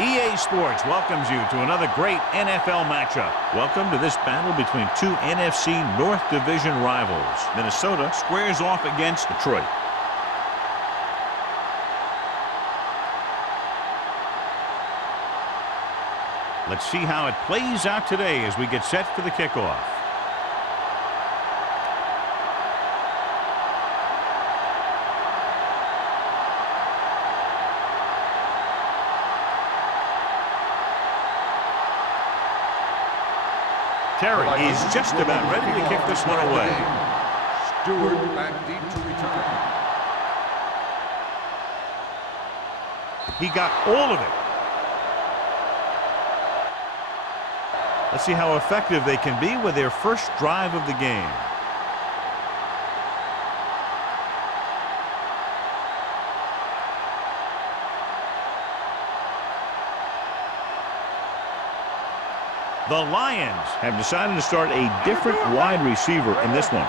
EA Sports welcomes you to another great NFL matchup. Welcome to this battle between two NFC North Division rivals. Minnesota squares off against Detroit. Let's see how it plays out today as we get set for the kickoff. Terry is just about ready to kick this one away. Stewart back deep to return. He got all of it. Let's see how effective they can be with their first drive of the game. The Lions have decided to start a different wide receiver in this one.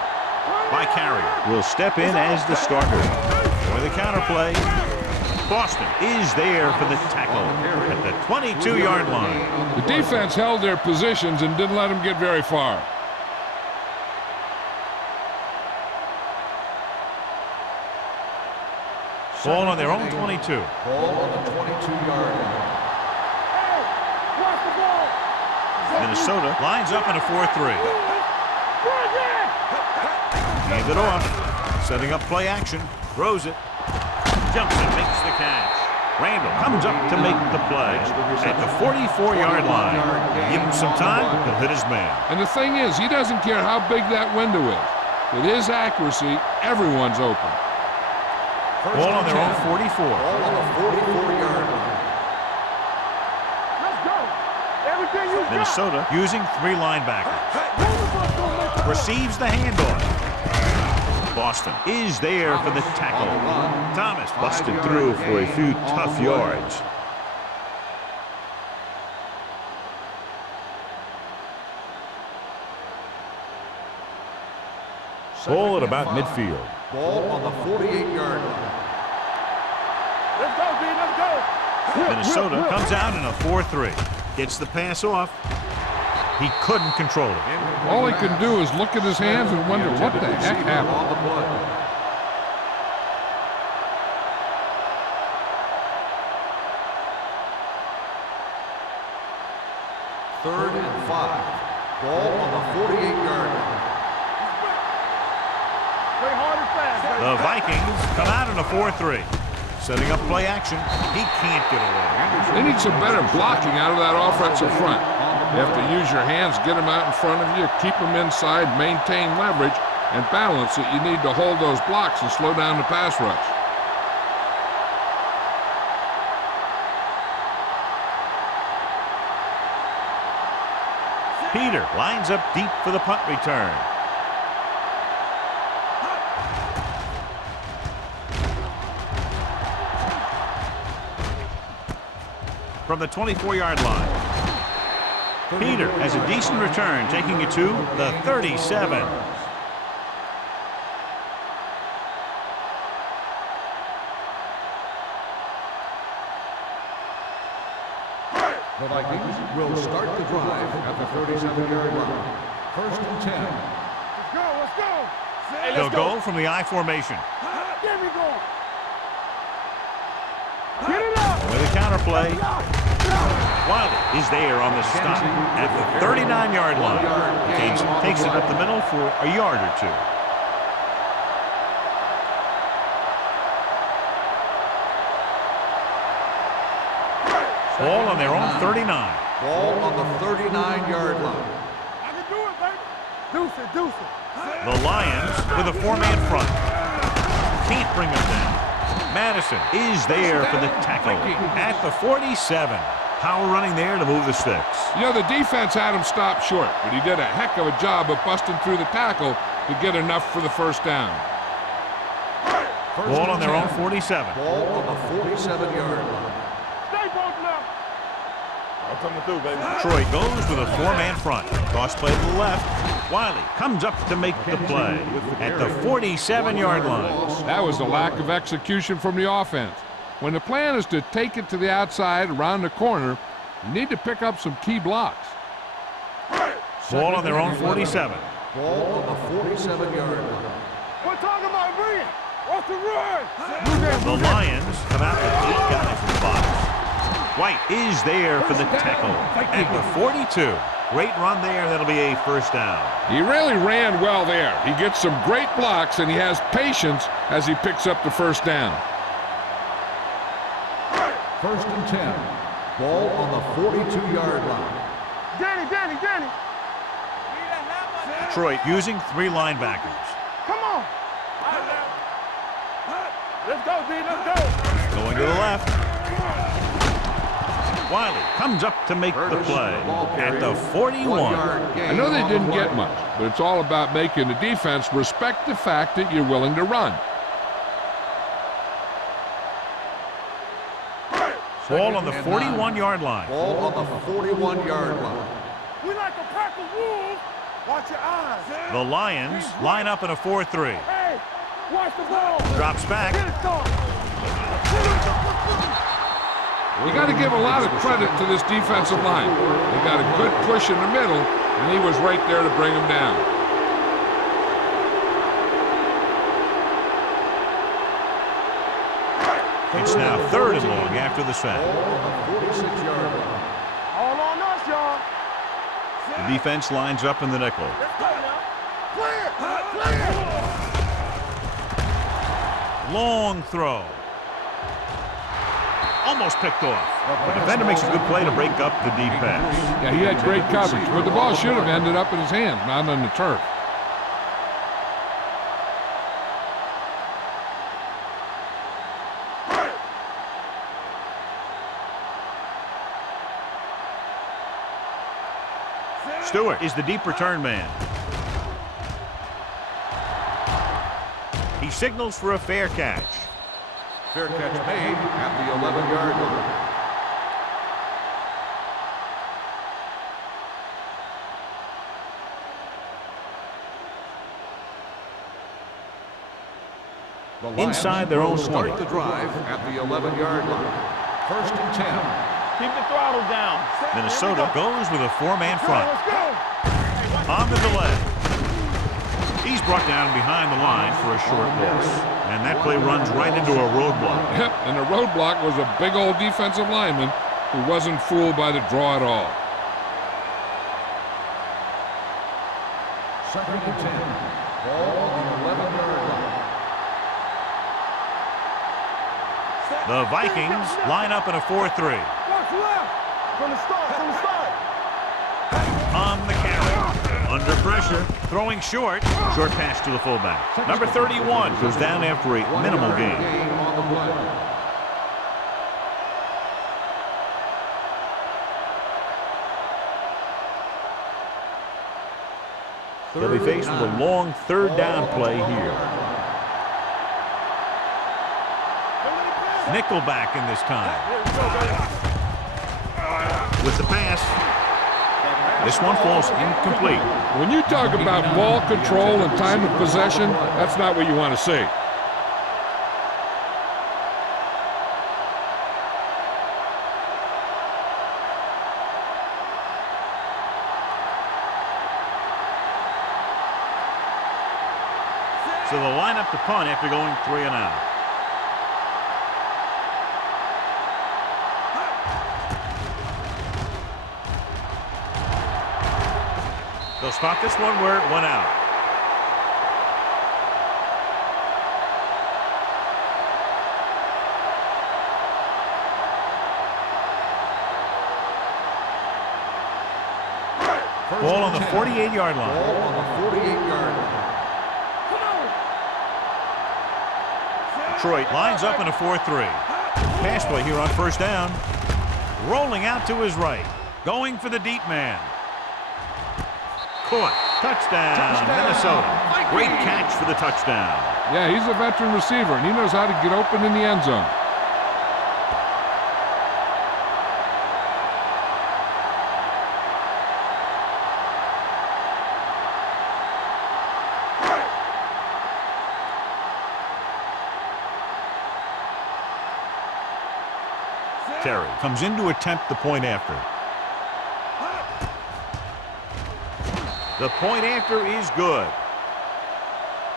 By Carrier will step in as the starter. For the counterplay, Boston is there for the tackle at the 22-yard line. The defense held their positions and didn't let them get very far. Ball on their own 22. Ball on the 22-yard line. Minnesota lines up in a 4-3. Hand it off. Setting up play action. Throws it. Jumps and makes the catch. Randall comes up to make the play at the 44-yard line. Give him some time, he'll hit his man. And the thing is, he doesn't care how big that window is. With his accuracy, everyone's open. Ball on their own 44. Ball on the 44-yard line. Minnesota using three linebackers. Receives the handoff. Boston is there for the tackle. Thomas busted through for a few tough yards. Ball at about midfield. Ball on the 48-yard line. Let's go, D, let's go. Minnesota comes out in a 4-3. Gets the pass off. He couldn't control it. All he can do is look at his hands and wonder what the heck happened. Third and 5. Ball on the 48-yard line. The Vikings come out in a 4-3. Setting up play action. He can't get away. They need some better blocking out of that offensive front. You have to use your hands, get them out in front of you, keep them inside, maintain leverage, and balance it. You need to hold those blocks and slow down the pass rush. Peter lines up deep for the punt return. From the 24-yard line. Peter has a decent return, taking it to the 37. The Vikings will start the drive at the 37-yard line. First and 10. Let's go, let's go. Hey, They'll go from the I formation. Get me going. Get it up. With a counterplay. Wilder is there on the stop at the 39-yard line. Takes it up the middle for a yard or two. Ball on their own 39. Ball on the 39-yard line. I can do it, baby. Deuce it, deuce it. The Lions with a four-man front. Can't bring them down. Madison is there for the tackle at the 47. Power running there to move the sticks. You know, the defense had him stop short, but he did a heck of a job of busting through the tackle to get enough for the first down. Ball on their own 47. Ball on the 47-yard line. Stay bolted up. I'm coming through, baby. Troy goes with a four-man front. Toss play to the left. Wiley comes up to make the play at the 47-yard line. That was the lack of execution from the offense. When the plan is to take it to the outside around the corner, you need to pick up some key blocks. Ball on their own 47. Ball on the 47-yard line. We're talking about bringing. What's the run? The Lions come out with 8 guys in the box. White is there for the tackle at the 42. Great run there. That'll be a first down. He really ran well there. He gets some great blocks, and he has patience as he picks up the first down. 1st and 10. Ball on the 42-yard line. Danny. Detroit using 3 linebackers. Come on. Let's go, D. Let's go. Going to the left. Wiley comes up to make the play at the 41. I know they didn't get much, but it's all about making the defense respect the fact that you're willing to run. Ball on the 41-yard line. Ball on the 41-yard line. We like a pack of wolves. Watch your eyes. The Lions line up in a 4-3. Hey, watch the ball. Drops back. Get it started. You got to give a lot of credit to this defensive line. They got a good push in the middle, and he was right there to bring him down. It's now 3rd and long after the sack. Ball on the 46-yard line. All on us, y'all. The defense lines up in the nickel. Let's go now. Clear. Long throw. Almost picked off. The defender makes a good play to break up the deep pass. Yeah, he had great coverage, but the ball should have ended up in his hands, not on the turf. Stewart is the deep return man. He signals for a fair catch. Fair catch made at the 11-yard line. The Lions Inside their own will start 20. the drive at the 11-yard line. 1st and 10. Keep the throttle down. Minnesota goes with a 4-man front. Let's go. On the delay. He's brought down behind the line for a short loss. And that play runs right into a roadblock. Yep, and the roadblock was a big old defensive lineman who wasn't fooled by the draw at all. 2nd and 10. Ball on the 11-yard line. The Vikings line up in a 4-3. Watch left. From the start. On the carry. Under pressure. Throwing short. Short pass to the fullback. Number 31 goes down after a minimal gain. On the play. They'll be faced with a long 3rd down play here. Nickelback in this time. With the pass. This one falls incomplete. When you talk about ball control and time of possession, that's not what you want to see. So they'll line up to punt after going 3 and out. They'll spot this one where it went out. Ball on the 48-yard line. Ball on the 48-yard line. Detroit lines up in a 4-3. Pass play here on 1st down. Rolling out to his right. Going for the deep man. Caught. Touchdown, Minnesota. Great catch for the touchdown. Yeah, he's a veteran receiver, and he knows how to get open in the end zone. Terry comes in to attempt the point after. The point after is good.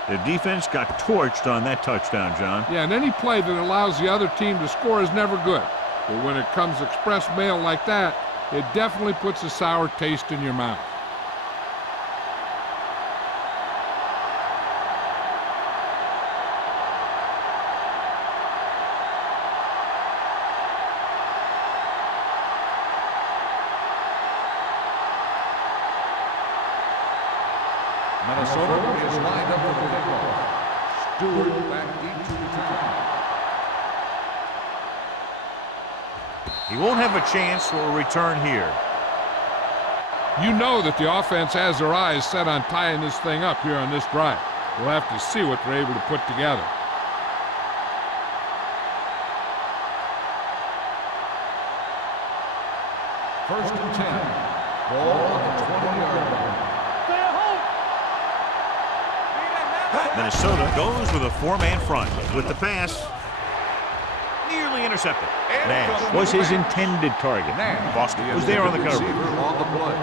The defense got torched on that touchdown, John. Yeah, and any play that allows the other team to score is never good. But when it comes express mail like that, it definitely puts a sour taste in your mouth. Minnesota is lined up for the kickoff. Stewart back deep to return. He won't have a chance for a return here. You know that the offense has their eyes set on tying this thing up here on this drive. We'll have to see what they're able to put together. First and 10. Ball on the 20-yard line. Minnesota goes with a four-man front. With the pass, nearly intercepted. Nash was his intended target. Boston was there on the cover. On the play.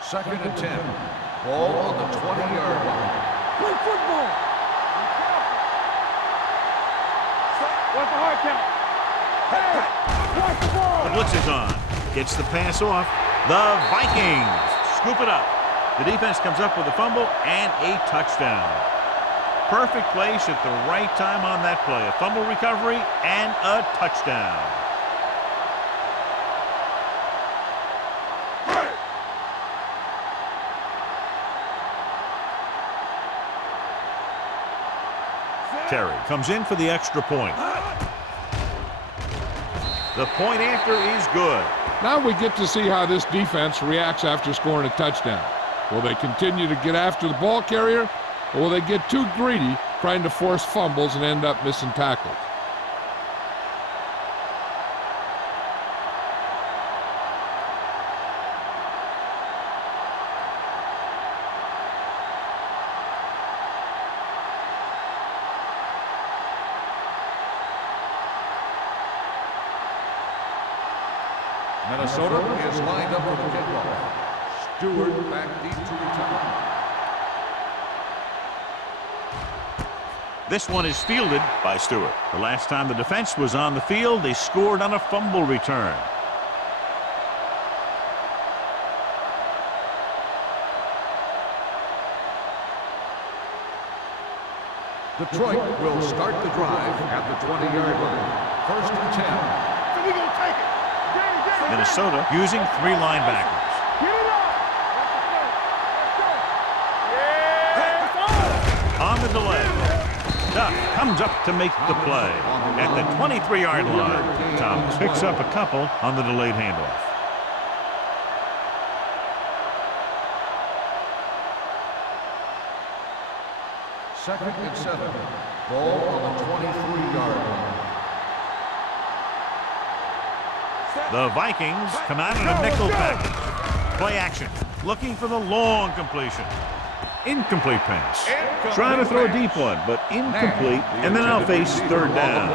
Second and 10. Ball on the 20-yard line. Play football. What's the hard count? Hey, watch the ball. The blitz is on. Gets the pass off. The Vikings scoop it up. The defense comes up with a fumble and a touchdown. Perfect place at the right time on that play. A fumble recovery and a touchdown. Terry comes in for the extra point. The point after is good. Now we get to see how this defense reacts after scoring a touchdown. Will they continue to get after the ball carrier, or will they get too greedy trying to force fumbles and end up missing tackles? Minnesota is lined up for the kickoff. Stewart back deep to return. This one is fielded by Stewart. The last time the defense was on the field, they scored on a fumble return. Detroit will start the drive at the 20-yard line. First and 10. So we gonna take it. Minnesota using three linebackers. Get it up. Let's go. Yeah. On the delay, Duck comes up to make the play. At the 23-yard line, Thomas picks up a couple on the delayed handoff. Second and 7. Ball on the 23-yard line. The Vikings come out in a nickel package. Play action, looking for the long completion. Incomplete pass. Trying to throw a deep one, but incomplete, and then I'll face third down.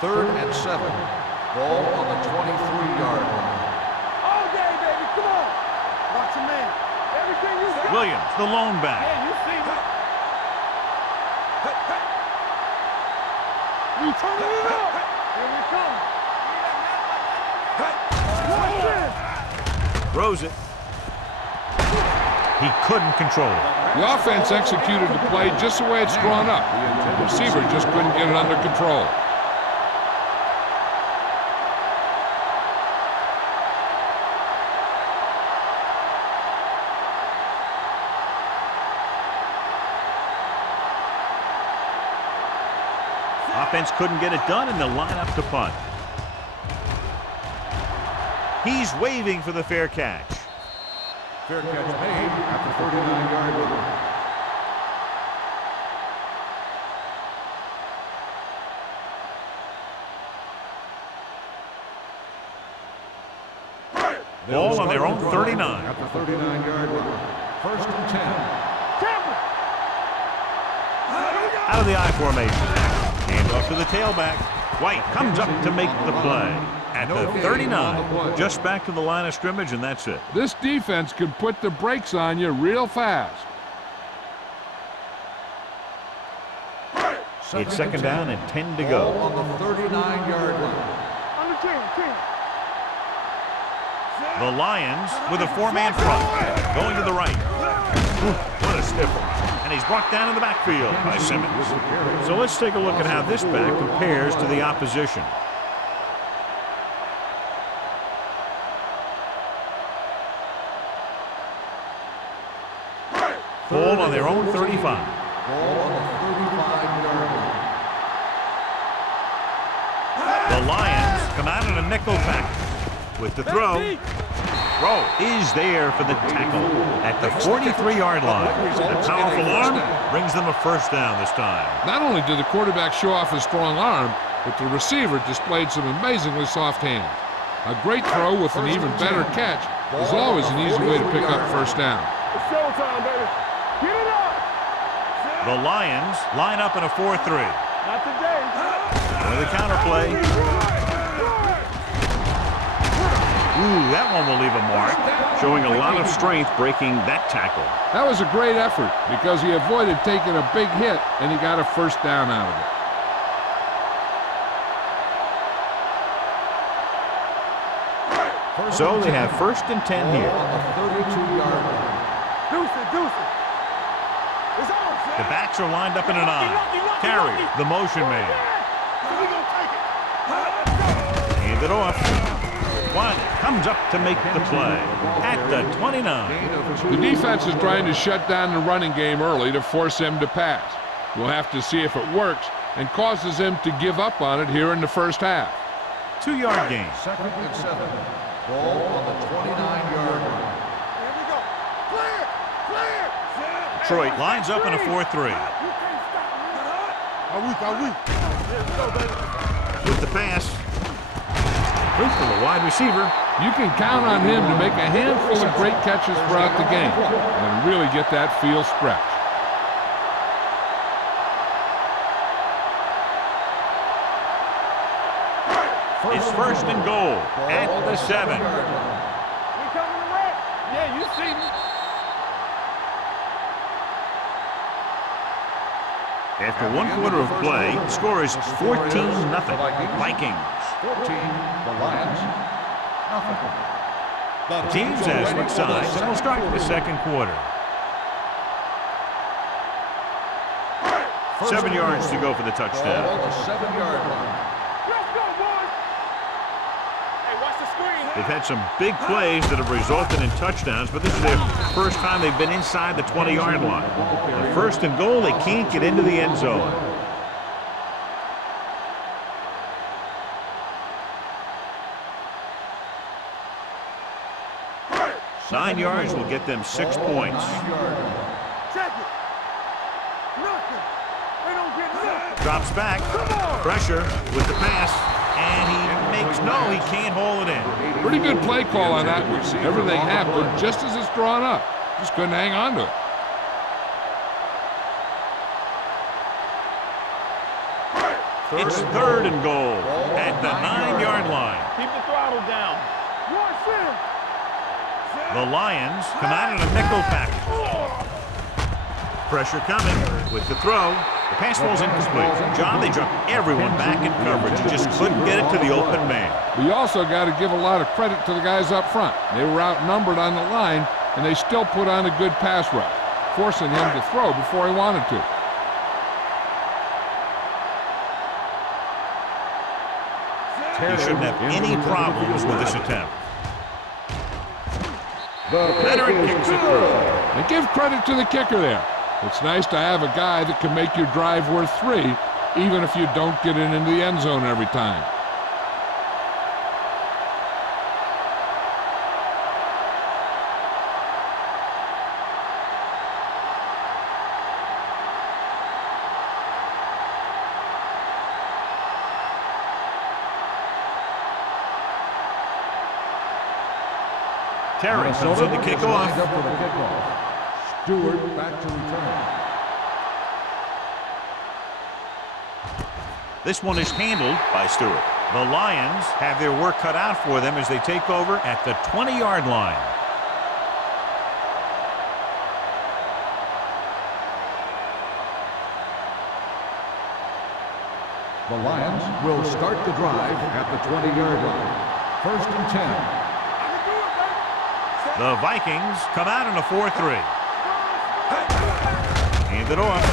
Third and 7. Ball on the 23-yard line. All day, baby. Come on. Watch your man. Everything you got. Williams, the lone back. Hey, you see me. We turning it up. Here we come. Watch this. Throws it. He couldn't control it. The offense executed the play just the way it's drawn up. The receiver just couldn't get it under control. Offense couldn't get it done, and they'll line up to punt. He's waving for the fair catch. Fair catch made at the 39-yard line. Ball on their own 39. At the 39-yard line. First and 10. Out of the I formation. Hand off to the tailback. White comes up to make the play. At the 39. Just back to the line of scrimmage, and that's it. This defense can put the brakes on you real fast. It's second down and 10 to Ball go. on the 39-yard line. On the team. The Lions with a four-man front. Going to the right. What a stiff one. And he's brought down in the backfield by Simmons. So let's take a look at how this back compares to the opposition. Ball on their own 35. Ball on the 35-yard line. The Lions come out in a nickel package. With the throw. Throw is there for the tackle at the 43-yard line. A powerful arm brings them a first down this time. Not only did the quarterback show off his strong arm, but the receiver displayed some amazingly soft hands. A great throw with an even better catch is always an easy way to pick up first down. It's showtime, baby. Get it up. The Lions line up in a 4-3. Not today. With the counter play. Ooh, that one will leave a mark, showing a lot of strength breaking that tackle. That was a great effort because he avoided taking a big hit and he got a first down out of it. So they have first and 10 here. On the 32-yard line. Deuce it. It's on. The backs are lined up in an I. Carry, the motion man. We gonna take it. Hand it off. One comes up to make the play at the 29. The defense is trying to shut down the running game early to force him to pass. We'll have to see if it works and causes him to give up on it here in the first half. 2-yard gain. Second and 7. Ball on the 29-yard line. Here we go. Clear. Detroit lines up in a 4-3. You can't stop me. Are we? Let's go, baby. With the pass. Root for the wide receiver. You can count on him to make a handful of great catches throughout the game and really get that field stretch. It's first and goal at the 7. We coming to wreck. Yeah, you see me. After one quarter of play, the score is 14-0. Vikings. 14, the Lions, nothing. The teams as switch sides, and we'll start the second quarter. 7 yards to go for the Ball touchdown. on the 7-yard line. Let's go, boys. Hey, watch the screen. They've had some big plays that have resulted in touchdowns, but this is their first time they've been inside the 20-yard line. The first and goal, they can't get into the end zone. Nine yards will get them 6 points. 9-yard line. Check it. Nothing. They don't get nothing. Drops back. Pressure with the pass. And he makes, no, he can't hold it in. Pretty good play call on that one. Everything happened just as it's drawn up. Just couldn't hang on to it. It's third and goal at the 9-yard line. Keep the throttle down. Watch him. The Lions come out in a nickel package. Pressure coming with the throw. The pass falls incomplete. John, they dropped everyone back in coverage. You just couldn't get it to the open man. We also got to give a lot of credit to the guys up front. They were outnumbered on the line, and they still put on a good pass rush, forcing him to throw before he wanted to. He shouldn't have any problems with this attempt. Veteran kicks it through. And give credit to the kicker there. It's nice to have a guy that can make your drive worth 3, even if you don't get it into the end zone every time. Terry comes Minnesota in to kick is off. lined up for the kickoff. Stewart back to return. This one is handled by Stewart. The Lions have their work cut out for them as they take over at the 20-yard line. The Lions will start the drive at the 20-yard line. 1st and 10. The Vikings come out in a 4-3. Hand it off.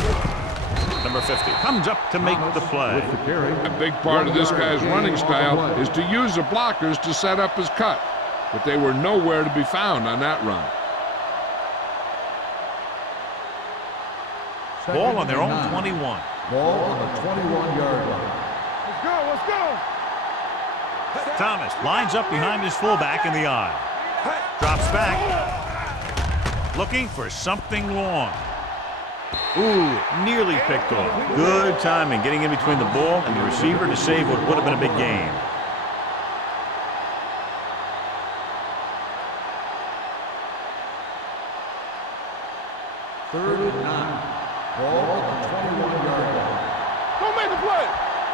Number 50 comes up to make the play. With the carry. A big part of this guy's running style is to use the blockers to set up his cut, but they were nowhere to be found on that run. Ball on their own 21. Ball on the 21-yard line. Let's go, let's go. Thomas lines up behind his fullback in the eye. Drops back. Looking for something long. Ooh, nearly picked off. Good timing, getting in between the ball and the receiver to save what would have been a big gain. Third and 9. Ball on the 21-yard line. Don't make the play.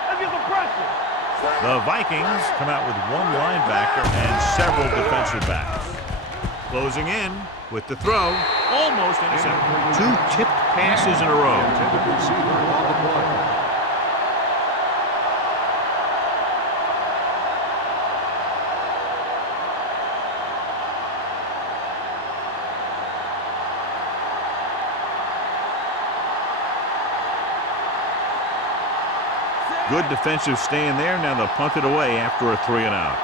Let's get some pressure. The Vikings come out with one linebacker and several defensive backs. Closing in with the throw. Almost intercepted. 2 tipped passes in a row. Intended receiver on the play. Good defensive stand there. Now they'll punt it away after a 3 and out.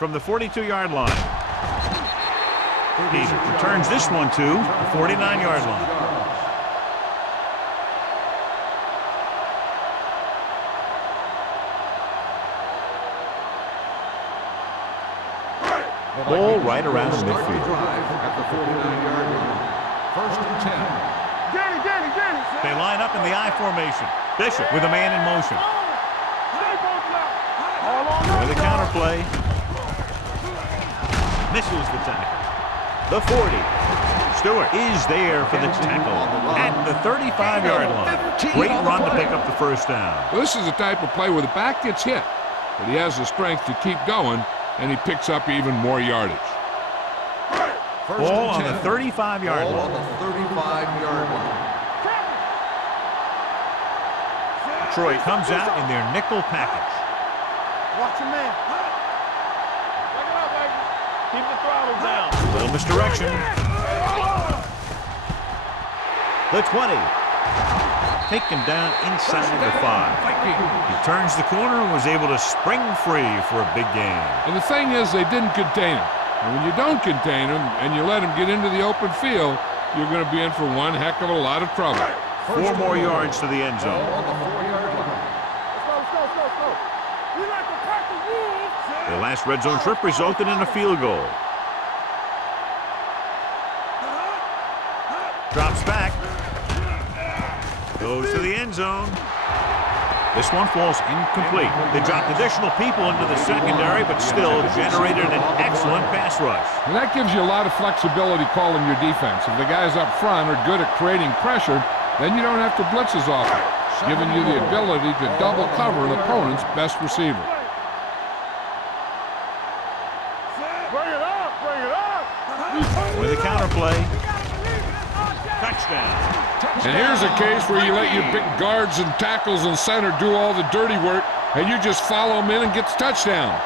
From the 42-yard line, he returns this one to the 49-yard line. Ball right around the Start the midfield. drive at the 49-yard line. 1st and 10. Danny. They line up in the I formation. Bishop with a man in motion. Stay both out. All on With a counter play. Misses the tackle. The 40. Stewart is there for the tackle at the 35-yard line. Great run to pick up the first down. Well, this is the type of play where the back gets hit, but he has the strength to keep going, and he picks up even more yardage. Ball on the 35-yard Ball on line. the 35-yard line. Detroit comes out in their nickel package. Watch your man. Check it out, baby. Keep the throttle down. Little misdirection. The 20. Taken down inside the 5. He turns the corner and was able to spring free for a big gain. And the thing is, they didn't contain him. And when you don't contain him and you let him get into the open field, you're going to be in for one heck of a lot of trouble. 4 more yards to the end zone. Ball on the 4-yard line. Let's go. We like to pack the wolves. The last red zone trip resulted in a field goal. Drops back. Goes to the end zone. This one falls incomplete. They dropped additional people into the secondary, but still generated an excellent pass rush. And that gives you a lot of flexibility calling your defense. If the guys up front are good at creating pressure, then you don't have to blitz as often, giving you the ability to double cover an opponent's best receiver. Bring it up. With a counter play. Touchdown. And here's a case where you let your big guards and tackles and center do all the dirty work, and you just follow them in and get the touchdown.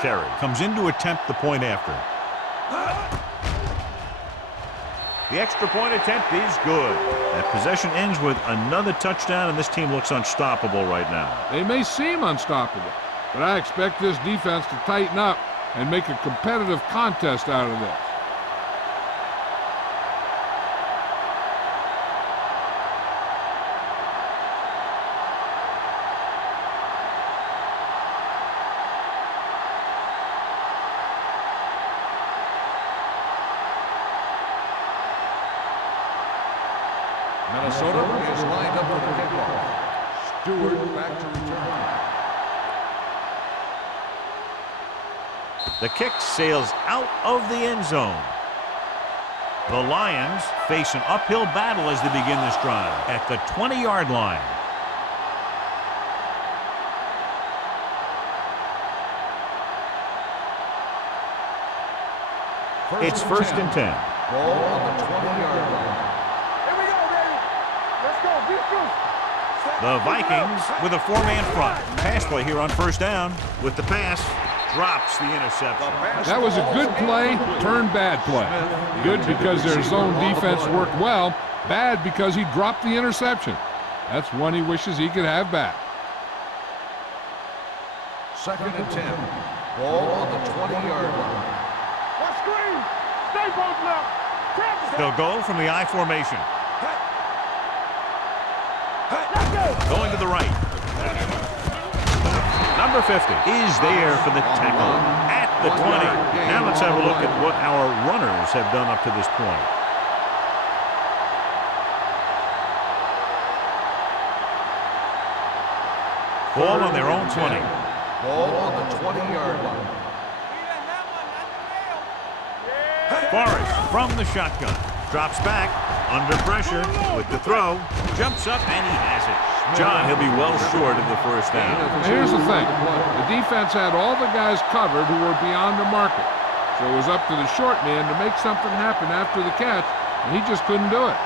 Terry comes in to attempt the point after. The extra point attempt is good. That possession ends with another touchdown, and this team looks unstoppable right now. They may seem unstoppable, but I expect this defense to tighten up and make a competitive contest out of this. Minnesota is lined up for the kickoff. Stewart back to return. The kick sails out of the end zone. The Lions face an uphill battle as they begin this drive at the 20-yard line. It's first and 10. Ball on the 20-yard line. Here we go, baby. Let's go. Be true. The Vikings with a four-man front. Pass play here on first down. With the pass, drops the interception. That was a good play, turned bad play. Good because their zone defense worked well. Bad because he dropped the interception. That's one he wishes he could have back. Second and 10. Ball on the 20-yard line. Let's screen. Stay both now. They'll go from the I formation. Let's go. Going to the right. Number 50 is there for the tackle at the 20. Now let's have a look at what our runners have done up to this point. Ball on their own 20. Ball on the 20-yard line. Forrest from the shotgun. Drops back, under pressure, with the throw. Jumps up, and he has it. John, he'll be well short of the first down. Here's the thing. The defense had all the guys covered who were beyond the marker. So it was up to the short man to make something happen after the catch, and he just couldn't do it.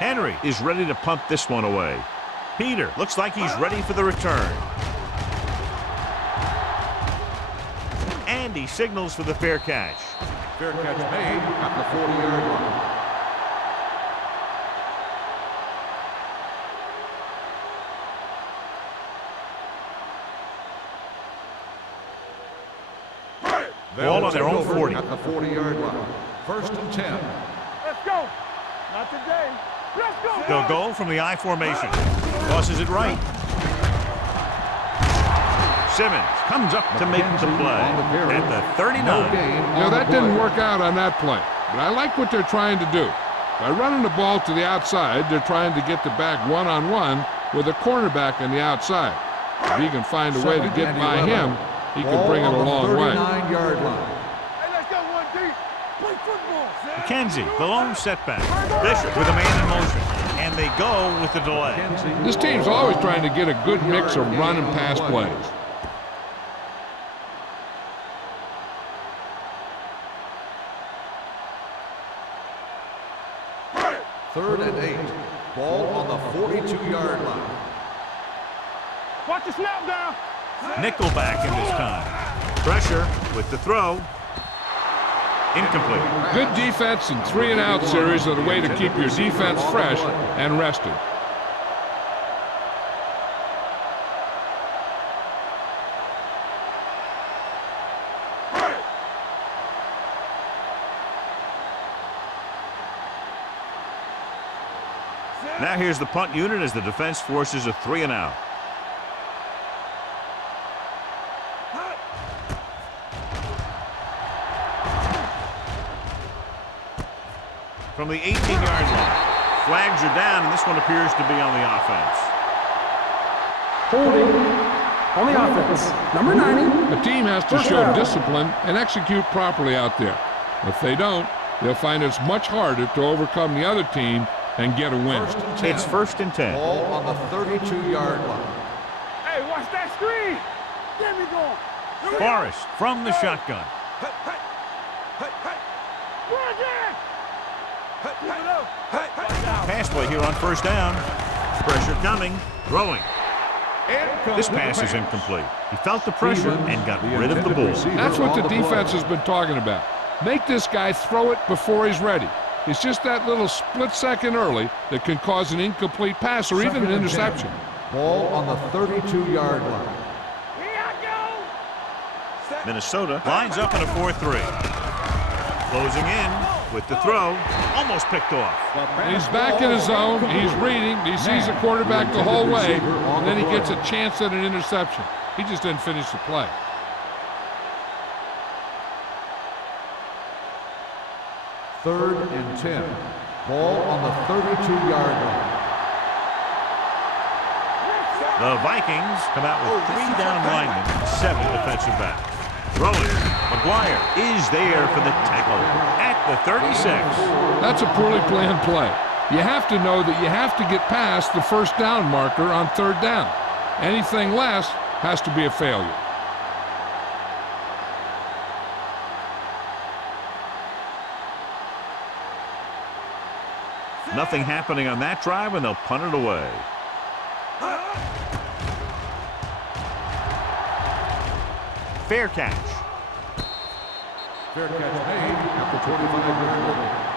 Henry is ready to punt this one away. Peter looks like he's ready for the return. And he signals for the fair catch. Fair catch made at the 40-yard line. Ball on their own 40. At the 40-yard line. First and 10. Let's go. Not today. Let's go. They'll go from the I formation. Tosses it right. Simmons comes up to make the play at the 39. That didn't work out on that play, but I like what they're trying to do. By running the ball to the outside, they're trying to get the back one-on-one with a cornerback on the outside. If he can find a way to get by him, he can bring it a long way. 39-yard line. Hey, let's go, 1D. Play football. McKenzie, the lone setback. Bishop with a man in motion. And they go with the delay. This team's always trying to get a good mix of run and pass plays. Third and 8. Ball on the 42-yard line. Watch the snap down. Nickelback in this time. Pressure with the throw. Incomplete. Good defense and 3-and-out series are the way to keep your defense fresh and rested. Now here's the punt unit as the defense forces a 3-and-out. From the 18-yard line. Flags are down, and this one appears to be on the offense. Holding on the offense. Number 90. A team has to show discipline and execute properly out there. If they don't, they'll find it's much harder to overcome the other team and get a win. It's first and 10. Ball on the 32-yard line. Hey, watch that screen. Get me going. Forrest from the shotgun. Run again. Pass play here on first down. Pressure coming. Throwing. This pass is incomplete. He felt the pressure and got rid of the ball. That's what the defense has been talking about. Make this guy throw it before he's ready. It's just that little split second early that can cause an incomplete pass or even an interception. Ball on the 32-yard line. Here I go. Minnesota lines up in a 4-3. Closing in with the throw. Almost picked off. He's back in his zone. He's reading. He sees the quarterback the whole way, and then he gets a chance at an interception. He just didn't finish the play. 3rd and 10. Ball on the 32-yard line. The Vikings come out with 3 down linemen and 7 defensive backs. Throwing. McGuire is there for the tackle at the 36. That's a poorly planned play. You have to know that you have to get past the first down marker on 3rd down. Anything less has to be a failure. Nothing happening on that drive, and they'll punt it away. Fair catch. Fair catch made at the 25-yard line.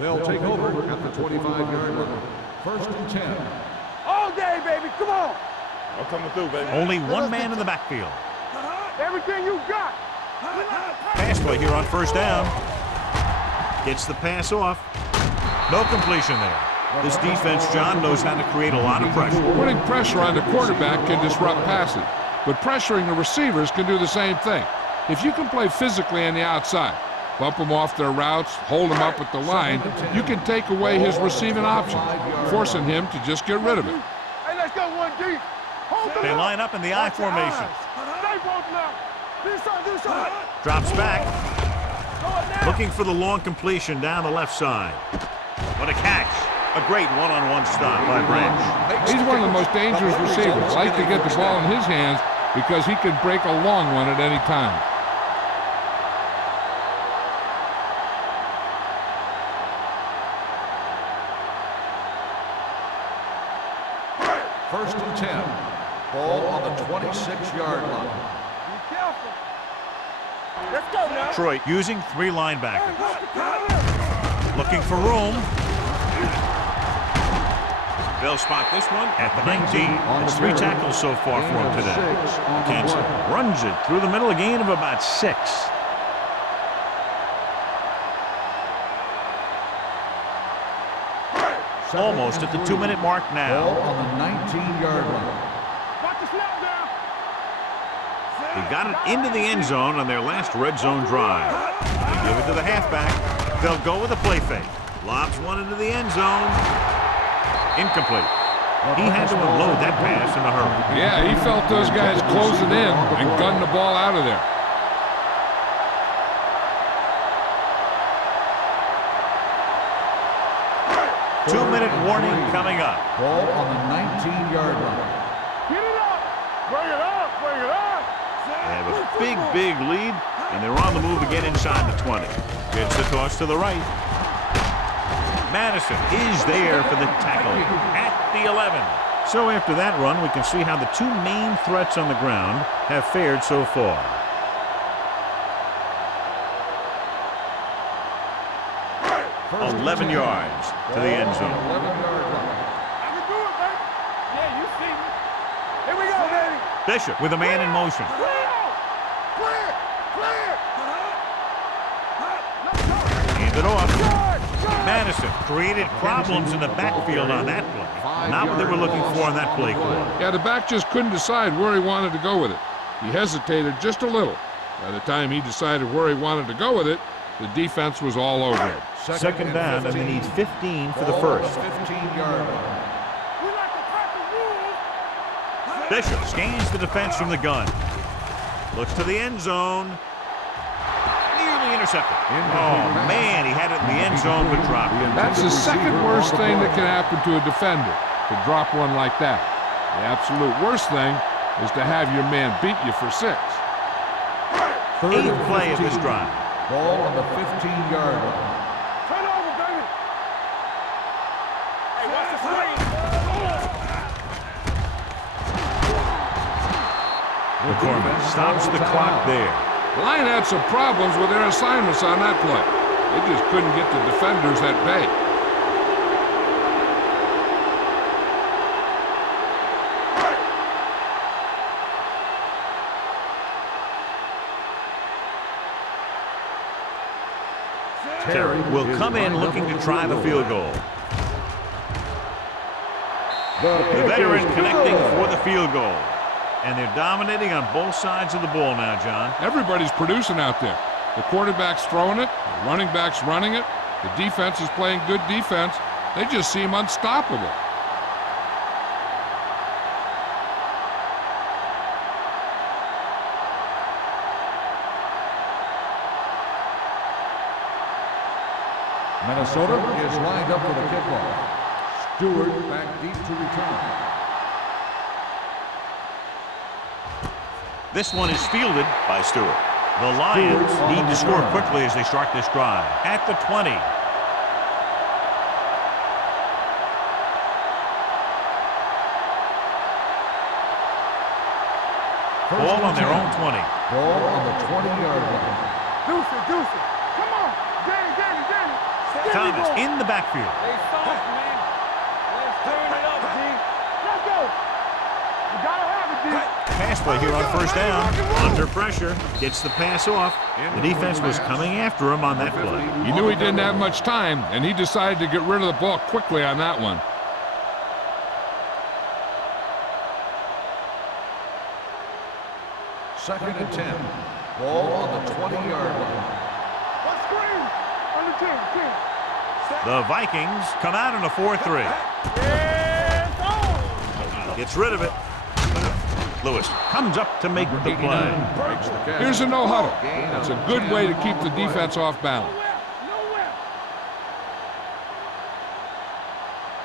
They'll take over at the 25-yard line. 1st and 10. All day, baby. Come on. I'm coming through, baby. Only one man in the backfield. Everything you got. Pass play here on 1st down. Gets the pass off. No completion there. This defense, John, knows how to create a lot of pressure. Putting pressure on the quarterback can disrupt passing, but pressuring the receivers can do the same thing. If you can play physically on the outside, bump them off their routes, hold them up at the line, you can take away his receiving options, forcing him to just get rid of it. Hey, let's go 1D. They line up in the I formation. Stay both now. This side. Drops back. Looking for the long completion down the left side. What a catch. A great one-on-one stop by Branch. He's one of the most dangerous receivers. Like to get the ball in his hands because he can break a long one at any time. First and 10. Ball on the 26-yard line. Be careful. Let's go now. Detroit using 3 linebackers. Looking for room. They'll spot this one at the 19. It's 3 tackles so far for him today. Kansas runs it through the middle, a gain of about 6. Almost at the 2-minute mark now. Ball on the 19-yard line. Watch the snap down. They got it into the end zone on their last red zone drive. They give it to the halfback. They'll go with a play fake. Lobs one into the end zone. Incomplete. He had to unload that pass in a hurry. Yeah, he felt those guys closing in and gunned the ball out of there. Two-minute warning coming up. Ball on the 19-yard line. Get it up. Bring it up. Bring it up. They have a big lead, and they're on the move again inside the 20. Gets the toss to the right. Madison is there for the tackle at the 11. So after that run, we can see how the 2 main threats on the ground have fared so far. First 11 and 10. yards to the end zone. 11-yard line. I can do it, baby. Yeah, you see me. Here we go, baby. Bishop with a man in motion. Clear. Hand it off. Madison created problems in the backfield on that play. Not what they were looking for on that play call. Yeah, the back just couldn't decide where he wanted to go with it. He hesitated just a little. By the time he decided where he wanted to go with it, the defense was all over him. Second down, and they need 15 for the first. 15-yard line. We like to crack the rules. Bishop scans the defense from the gun. Looks to the end zone. Nearly intercepted. Oh, man, he had it in the end zone, but dropped it. That's the second worst thing that can happen to a defender, to drop one like that. The absolute worst thing is to have your man beat you for 6. Third and 8th play of this 15. drive. Ball on the 15-yard line. Turn over, baby. Hey, watch the screen. McCormick stops the clock there. The line had some problems with their assignments on that play. They just couldn't get the defenders at bay. Terry will come in looking to try the field goal. The veteran connecting for the field goal. And they're dominating on both sides of the ball now, John. Everybody's producing out there. The quarterback's throwing it, the running back's running it, the defense is playing good defense. They just seem unstoppable. Minnesota is lined up for the kickoff. Stewart back deep to return. This one is fielded by Stewart. The Lions need to score quickly as they start this drive. At the 20. Ball on their own 20. Ball on the 20-yard line. Deuce it. Come on. Danny. Thomas in the backfield. They soft, man. Let's turn it up, D. Let's go. You gotta have it, D. Pass play here on first down. Under pressure. Gets the pass off. The defense was coming after him on that play. He knew he didn't have much time, and he decided to get rid of the ball quickly on that one. Second and 10. Ball on the 20-yard line. One screen. Under 10. The Vikings come out in a 4-3. Yeah, Gets rid of it. Lewis comes up to make the play. Here's a no-huddle. That's a good way to keep the defense off balance.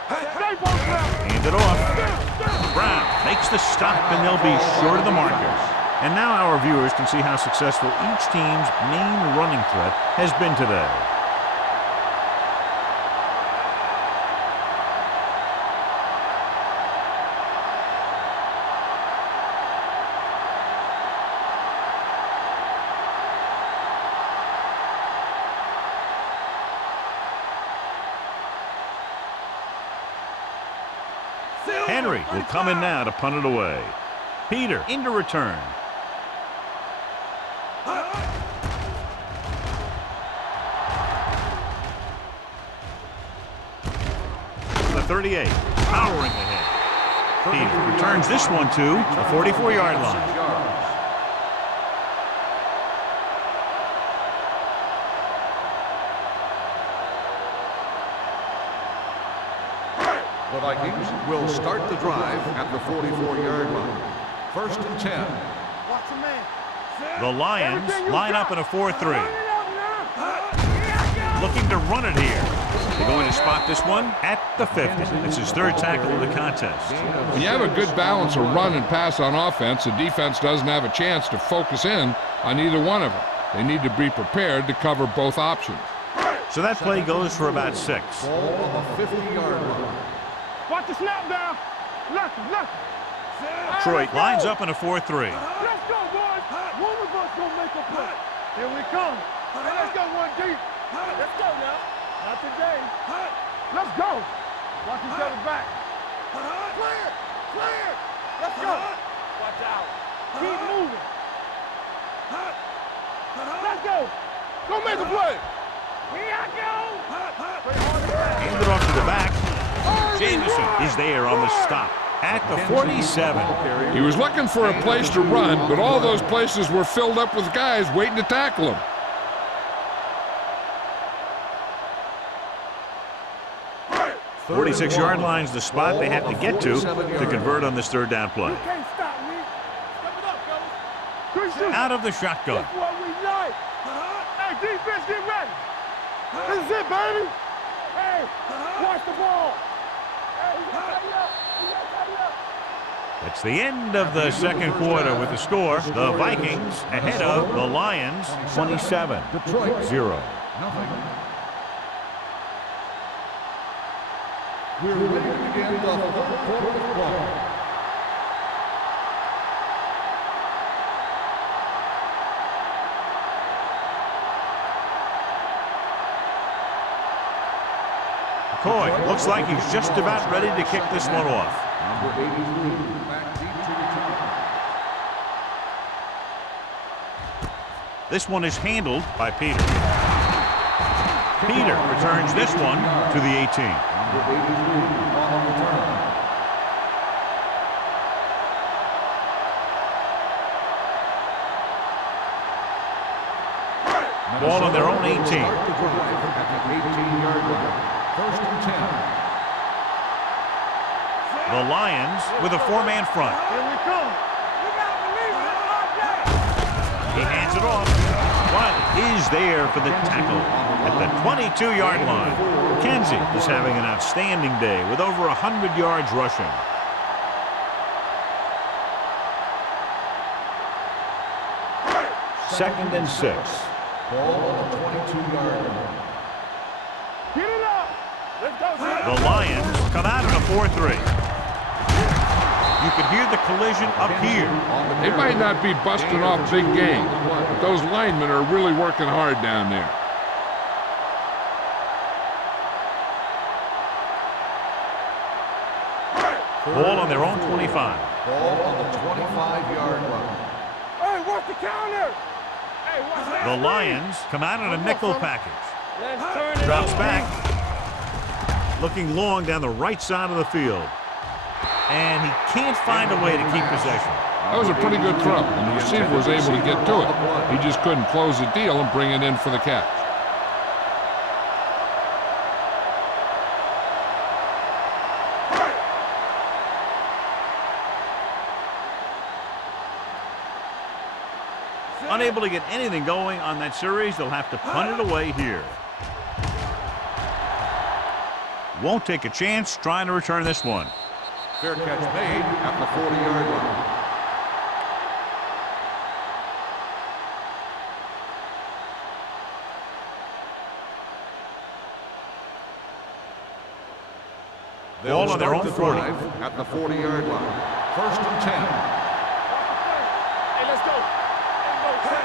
Hand it off. Brown makes the stop, and they'll be short of the markers. And now our viewers can see how successful each team's main running threat has been today. Henry will come in now to punt it away. Peter into return. The 38, powering ahead. Peter returns this one to the 44-yard line. The Vikings will start the drive at the 44-yard line. First and 10. Watch your man. The Lions line up in a 4-3. Looking to run it here. They're going to spot this one at the 50. It's his third tackle of the contest. When you have a good balance of run and pass on offense, the defense doesn't have a chance to focus in on either one of them. They need to be prepared to cover both options. So that play goes for about 6. Ball on the 50-yard line. Watch the snap down. Left. Detroit lines up in a 4-3. Let's go, boys. One of us gonna make a play. Here we come. Hey, let's go one deep. Let's go now. Not today. Let's go. Watch each other back. Clear. Let's go. Watch out. Keep moving. Let's go. Go make a play. Here I go. Hand it off to the back. Jameson is there on the stop at the 47. He was looking for a place to run, but all those places were filled up with guys waiting to tackle him. The 46-yard line's the spot they have to get to convert on this third down play. You can't stop me. Step it up, fellas. Out of the shotgun. That's what we like. Hey, defense, get ready. This is it, baby. Hey, watch the ball. Hey, you gotta tighten up. It's the end of the second quarter with the score. The Vikings ahead of the Lions 27-0. Nothing. We're ready to begin the third quarter of football. McCoy looks like he's just about ready to kick this one off. Number 83, back deep to return. This one is handled by Peter. Peter returns this one to the 18. Number 83 on return. Ball on their own 18. Start the drive at the 18-yard line. First and 10. The Lions with a 4-man front. Here we come. You gotta believe it, RJ. He hands it off. Wiley is there for the tackle at the 22-yard line. Kenzie is having an outstanding day with over 100 yards rushing. Second and 6. Ball on the 22-yard line. Get it up. Let's go. The Lions come out in a 4-3. You could hear the collision up here. They might not be busting off big games, but those linemen are really working hard down there. Ball on their own 25. Ball on the 25-yard line. Hey, what's the counter? Hey, what's that? The Lions come out in a nickel package. Let's turn it Drops over. back. Looking long down the right side of the field. And he can't find a way to keep possession. That was a pretty good throw, and the receiver was able to get to it. He just couldn't close the deal and bring it in for the catch. Unable to get anything going on that series, they'll have to punt it away here. Won't take a chance trying to return this one. Fair catch made at the 40-yard line. Ball on their own 40. At the 40-yard line. First and 10. Hey, let's go.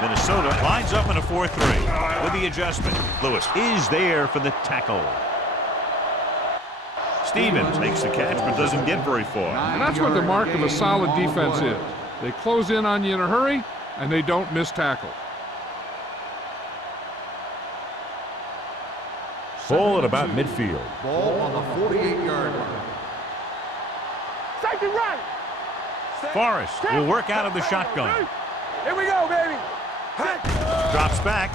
Minnesota lines up in a 4-3 with the adjustment. Lewis is there for the tackle. Stevens makes the catch but doesn't get very far. And that's what the mark of a solid defense is. They close in on you in a hurry, and they don't miss tackle. Ball at about midfield. Ball on the 48-yard line. Safety right. Forrest will work out of the shotgun. Here we go, baby. Drops back.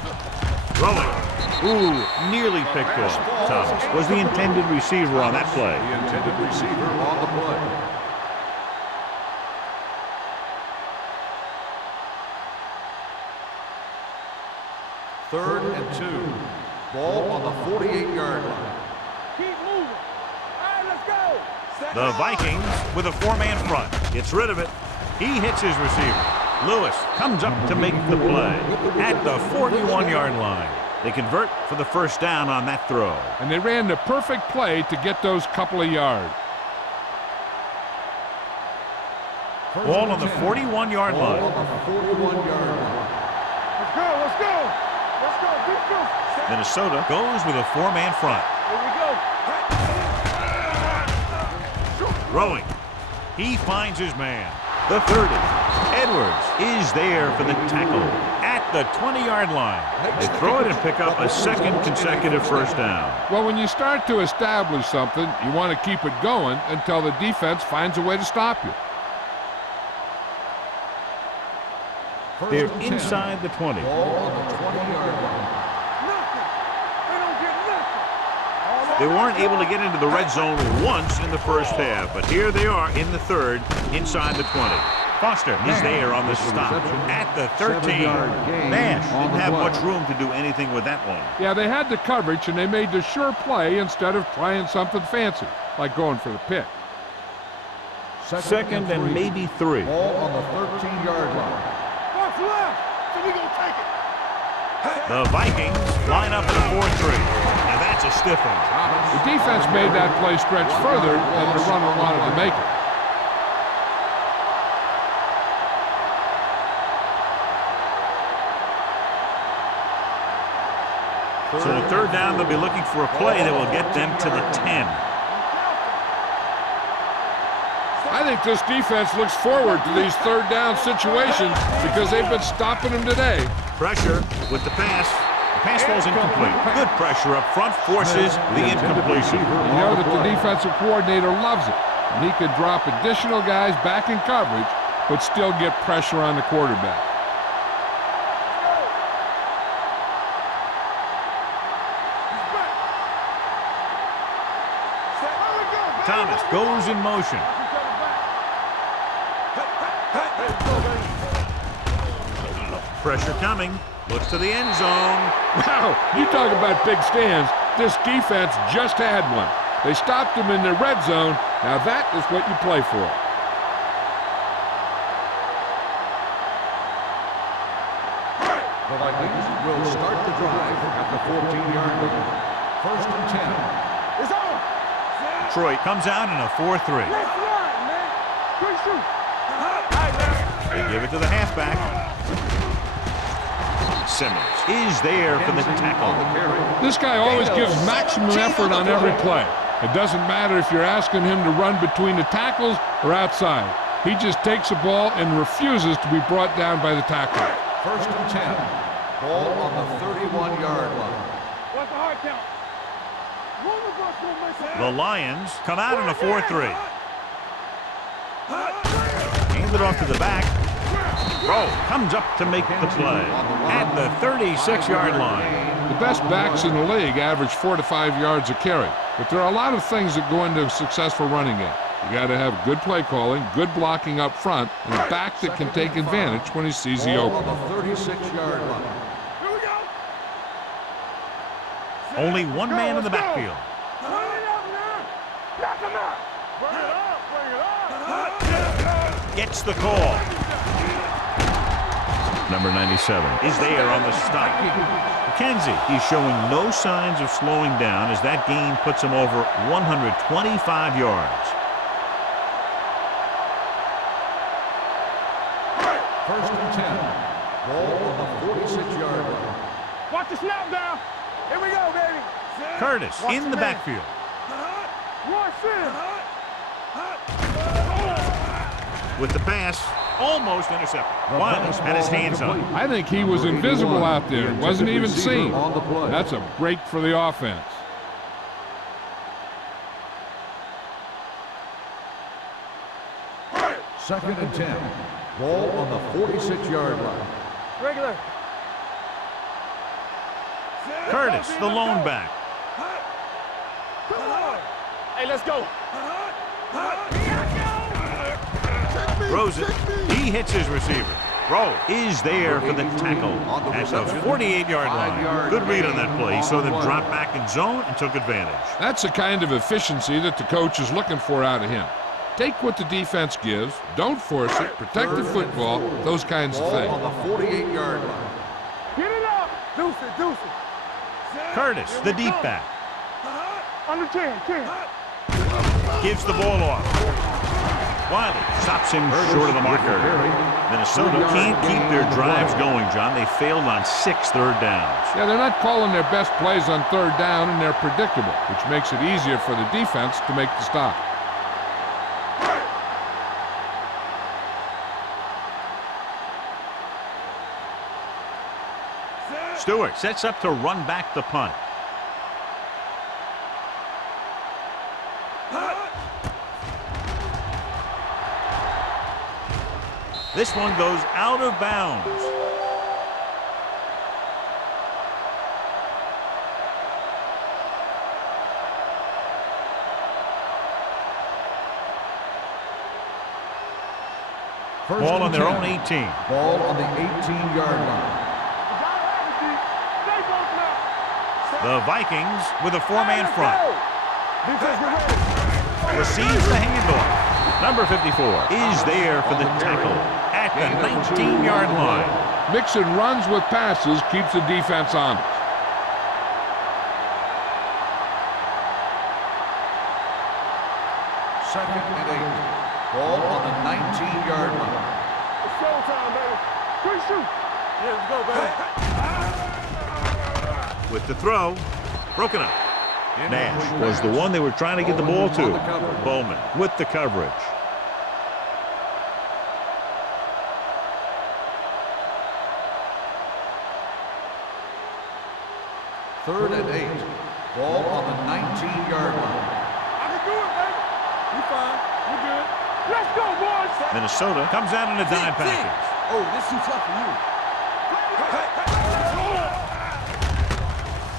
Throwing. Ooh, nearly picked off. Thomas was the intended receiver on that play. The intended receiver on the play. Third and 2. Ball on the 48-yard line. Keep moving. All right, let's go. The Vikings with a 4-man front. Gets rid of it. He hits his receiver. Lewis comes up to make the play at the 41-yard line. They convert for the first down on that throw. And they ran the perfect play to get those couple of yards. Ball on the 41-yard line. Ball on the 41-yard line. Let's go. Let's go. Let's go. Defense. Minnesota goes with a 4-man front. Here we go. Throwing. He finds his man. The 30. Edwards is there for the tackle at the 20-yard line. They throw it and pick up a second consecutive first down. Well, when you start to establish something, you want to keep it going until the defense finds a way to stop you. They're inside the 20. Ball on the 20-yard line. Nothing. They don't get nothing. They weren't able to get into the red zone once in the first half, but here they are in the third, inside the 20. Foster is there on the stop at the 13. Nash didn't have much room to do anything with that one. Yeah, they had the coverage, and they made the sure play instead of trying something fancy, like going for the pick. Second and maybe 3. Ball on the 13-yard line. What's left? So we gonna take it. The Vikings line up in a 4-3. Now that's a stiff one. The defense made that play stretch further than the runner wanted to make it. So on third down, they'll be looking for a play that will get them to the 10. I think this defense looks forward to these third down situations because they've been stopping them today. Pressure with the pass. The pass falls incomplete. Good pressure up front forces the incompletion. You know that the defensive coordinator loves it. And he can drop additional guys back in coverage, but still get pressure on the quarterback. Thomas goes in motion. Pressure coming. Looks to the end zone. Wow, you talk about big stands. This defense just had one. They stopped them in the red zone. Now that is what you play for. The Vikings will start the drive at the 14-yard line. First and 10. It's on. Detroit comes out in a 4-3. Let's run, man. Good shoot. They give it to the halfback. Simmons is there for the tackle. This guy always gives maximum effort on every play. It doesn't matter if you're asking him to run between the tackles or outside. He just takes the ball and refuses to be brought down by the tackler. First and 10. Ball on the 31-yard line. What's the hard count? One of us will make it. The Lions come out in a 4-3. Hand it off to the back. Rowe comes up to make the play at the 36-yard line. The best backs in the league average 4 to 5 yards a carry, but there are a lot of things that go into a successful running game. You got to have good play calling, good blocking up front, and a back that can take advantage when he sees the Ball opening. on the 36-yard line. Here we go. Only one man in the backfield. Bring it up now. Knock him out. Bring it up. Bring it up. Gets the call. Number 97 is there on the stop. McKenzie, he's showing no signs of slowing down as that gain puts him over 125 yards. First and 10. Ball on the 46-yard line. Watch the snap down. Here we go, baby. Curtis Watch in the man. backfield. One sin. With the pass, almost intercepted. Wiley had his hands on it. I think he was invisible out there. Wasn't even seen. That's a break for the offense. Second and 10. Ball on the 46-yard line. Regular. Curtis, the lone back. Hey, let's go. Throws it. He hits his receiver. Rowe is there for the tackle at the 48-yard line. Good read on that play. He saw them drop back in zone and took advantage. That's the kind of efficiency that the coach is looking for out of him. Take what the defense gives, don't force it, protect the football, those kinds of things. Ball on the 48-yard line. Get it up. Deuce it, deuce it. Curtis, the deep back. Under 10. Gives the ball off. Wiley stops him short of the marker. Minnesota can't keep their drives going, John. They failed on 6 third downs. Yeah, they're not calling their best plays on third down, and they're predictable, which makes it easier for the defense to make the stop. Stewart sets up to run back the punt. This one goes out of bounds. Ball on their own 18. Ball on the 18-yard line. The Vikings with a 4-man front. Defense, get ready. Receives the handoff. Number 54 is there for the tackle at the 19-yard line. Mixing runs with passes keeps the defense honest. Second and 8. Ball on the 19-yard line. It's showtime, baby. Quick shoot. Yeah, let's go, baby. With the throw, broken up. Nash was the one they were trying to get the ball to. Bowman with the coverage. Third and 8. Ball on the 19-yard line. I can do it, baby. We fine. We good. Let's go, boys. Minnesota comes out in a dime package. Oh, this too tough for you.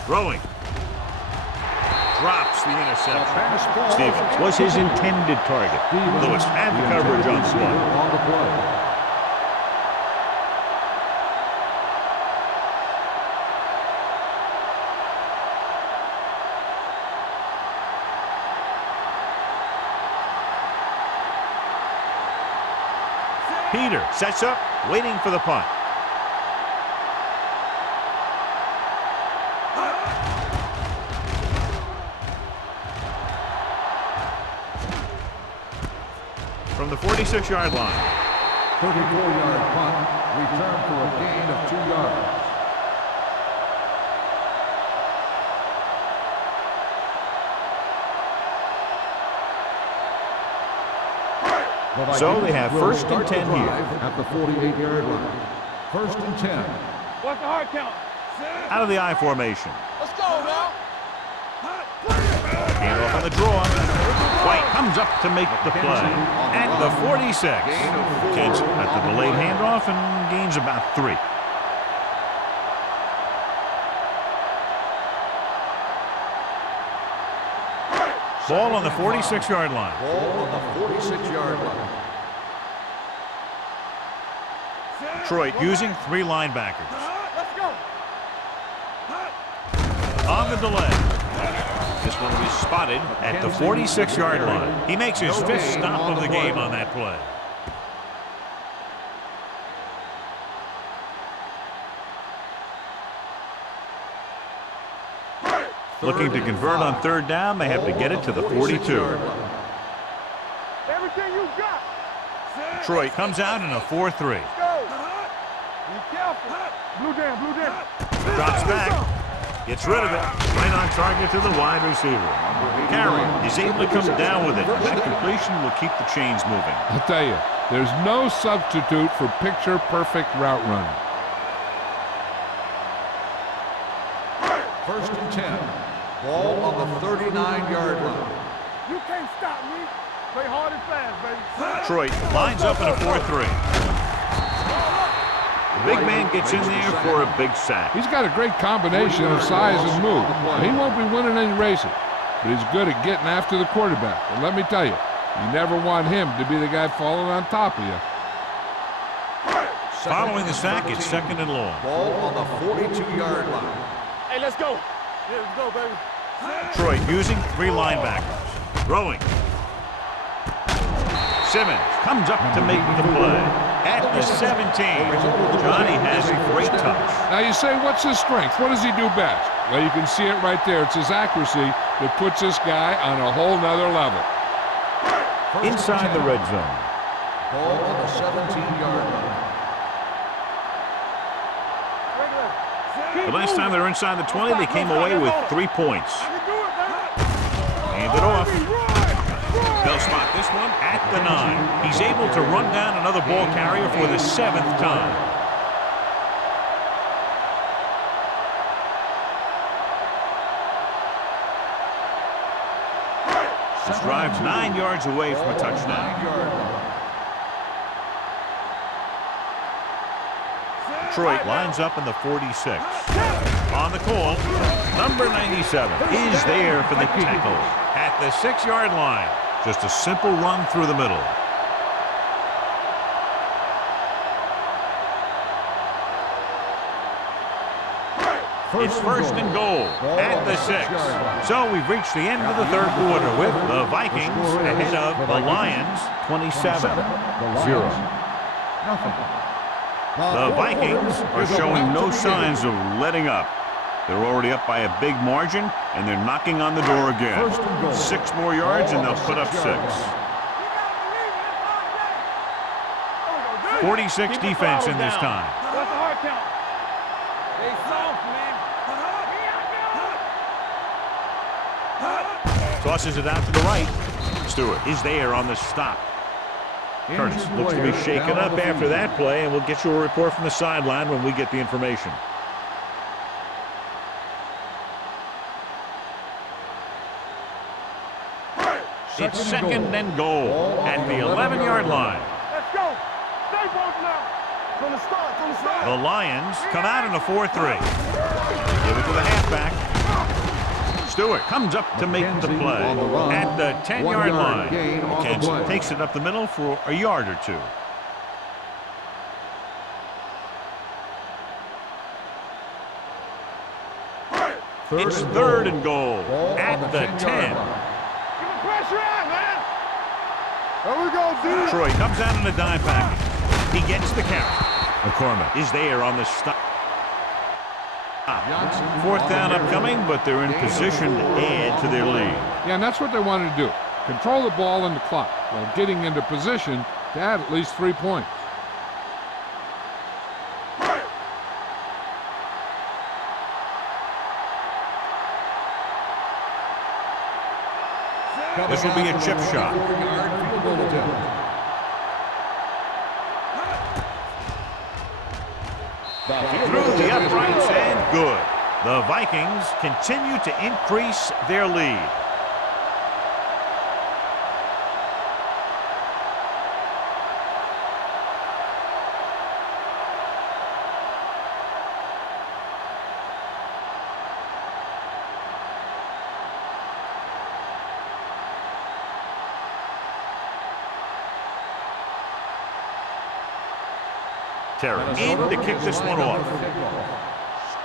Throwing. drops the interception. Stevens was his intended target. Lewis had the coverage on the one. On the play. Peter sets up, waiting for the punt. From the 46-yard line. 34-yard punt, return for a gain of 2 yards. So they have first and 10 here. At the 48-yard line. First and 10. What's the hard count? Out of the I formation. Let's go now. Hand off on the draw. White comes up to make the play. At the 46. Kent at the delayed handoff and gains about 3. Ball on the 46-yard line. Ball on the 46-yard line. Detroit using 3 linebackers. Let's go. On the delay. This one will be spotted at the 46-yard line. He makes his 5th stop of the game on that play. Looking to convert on 3rd down, they have to get it to the 42. Everything you got. Detroit comes out in a 4-3. Go. Be careful. Blue down. Drops back. Gets rid of it. Right on target to the wide receiver. Carey is able to come down with it. That completion will keep the chains moving. I'll tell you, there's no substitute for picture-perfect route running. First and 10. Ball on the 39-yard line. You can't stop me. Play hard and fast, baby. Detroit lines up in a 4-3. The big man gets in there for a big sack. He's got a great combination of size and move. He won't be winning any races, but he's good at getting after the quarterback. And let me tell you, you never want him to be the guy falling on top of you. Following the sack, it's 2nd and long. Ball on the 42-yard line. Hey, let's go. Yeah, let's go, baby. Detroit using 3 linebackers. Throwing. Simmons comes up to make the play. At the 17. Johnny has a great touch. Now you say, what's his strength? What does he do best? Well, you can see it right there. It's his accuracy that puts this guy on a whole nother level. Inside the red zone. Ball on the 17-yard line. The last time they were inside the 20, they came away with 3 points. Hand it off. They'll spot this one at the 9. He's able to run down another ball carrier for the 7th time. This drive's 9 yards away from a touchdown. Detroit lines up in the 46. On the call, number 97 is there for the tackle at the 6-yard line. Just a simple run through the middle. It's 1st and goal at the 6. So we've reached the end of the 3rd quarter with the Vikings ahead of the Lions 27-0. The Vikings are showing no signs of letting up. They're already up by a big margin, and they're knocking on the door again. 6 more yards, and they'll put up 6. 46 defense in this time. What's the hard count? Hey, soft, man. Tosses it out to the right. Stewart is there on the stop. Curtis looks to be shaken up after that play, and we'll get you a report from the sideline when we get the information. It's 2nd and goal at the 11-yard line. Let's go. Stay both now. From the start. The Lions come out in a 4-3. Give it to the halfback. Stewart comes up to make the McKenzie play on the run. at the 10-yard 1-yard line. gain on the McKenzie play. takes it up the middle for a yard or two. It's third and goal at the 10. Give the pressure out, man. There we go, dude. Troy comes out in a dime package. He gets the carry. McCormick is there on the stop. Fourth down upcoming, but they're in position to add to their lead. Yeah, and that's what they wanted to do. Control the ball and the clock while getting into position to add at least 3 points. This will be a chip shot. 4-yard field goal attempt. Through the uprights and good. The Vikings continue to increase their lead. Terry in to kick this one off.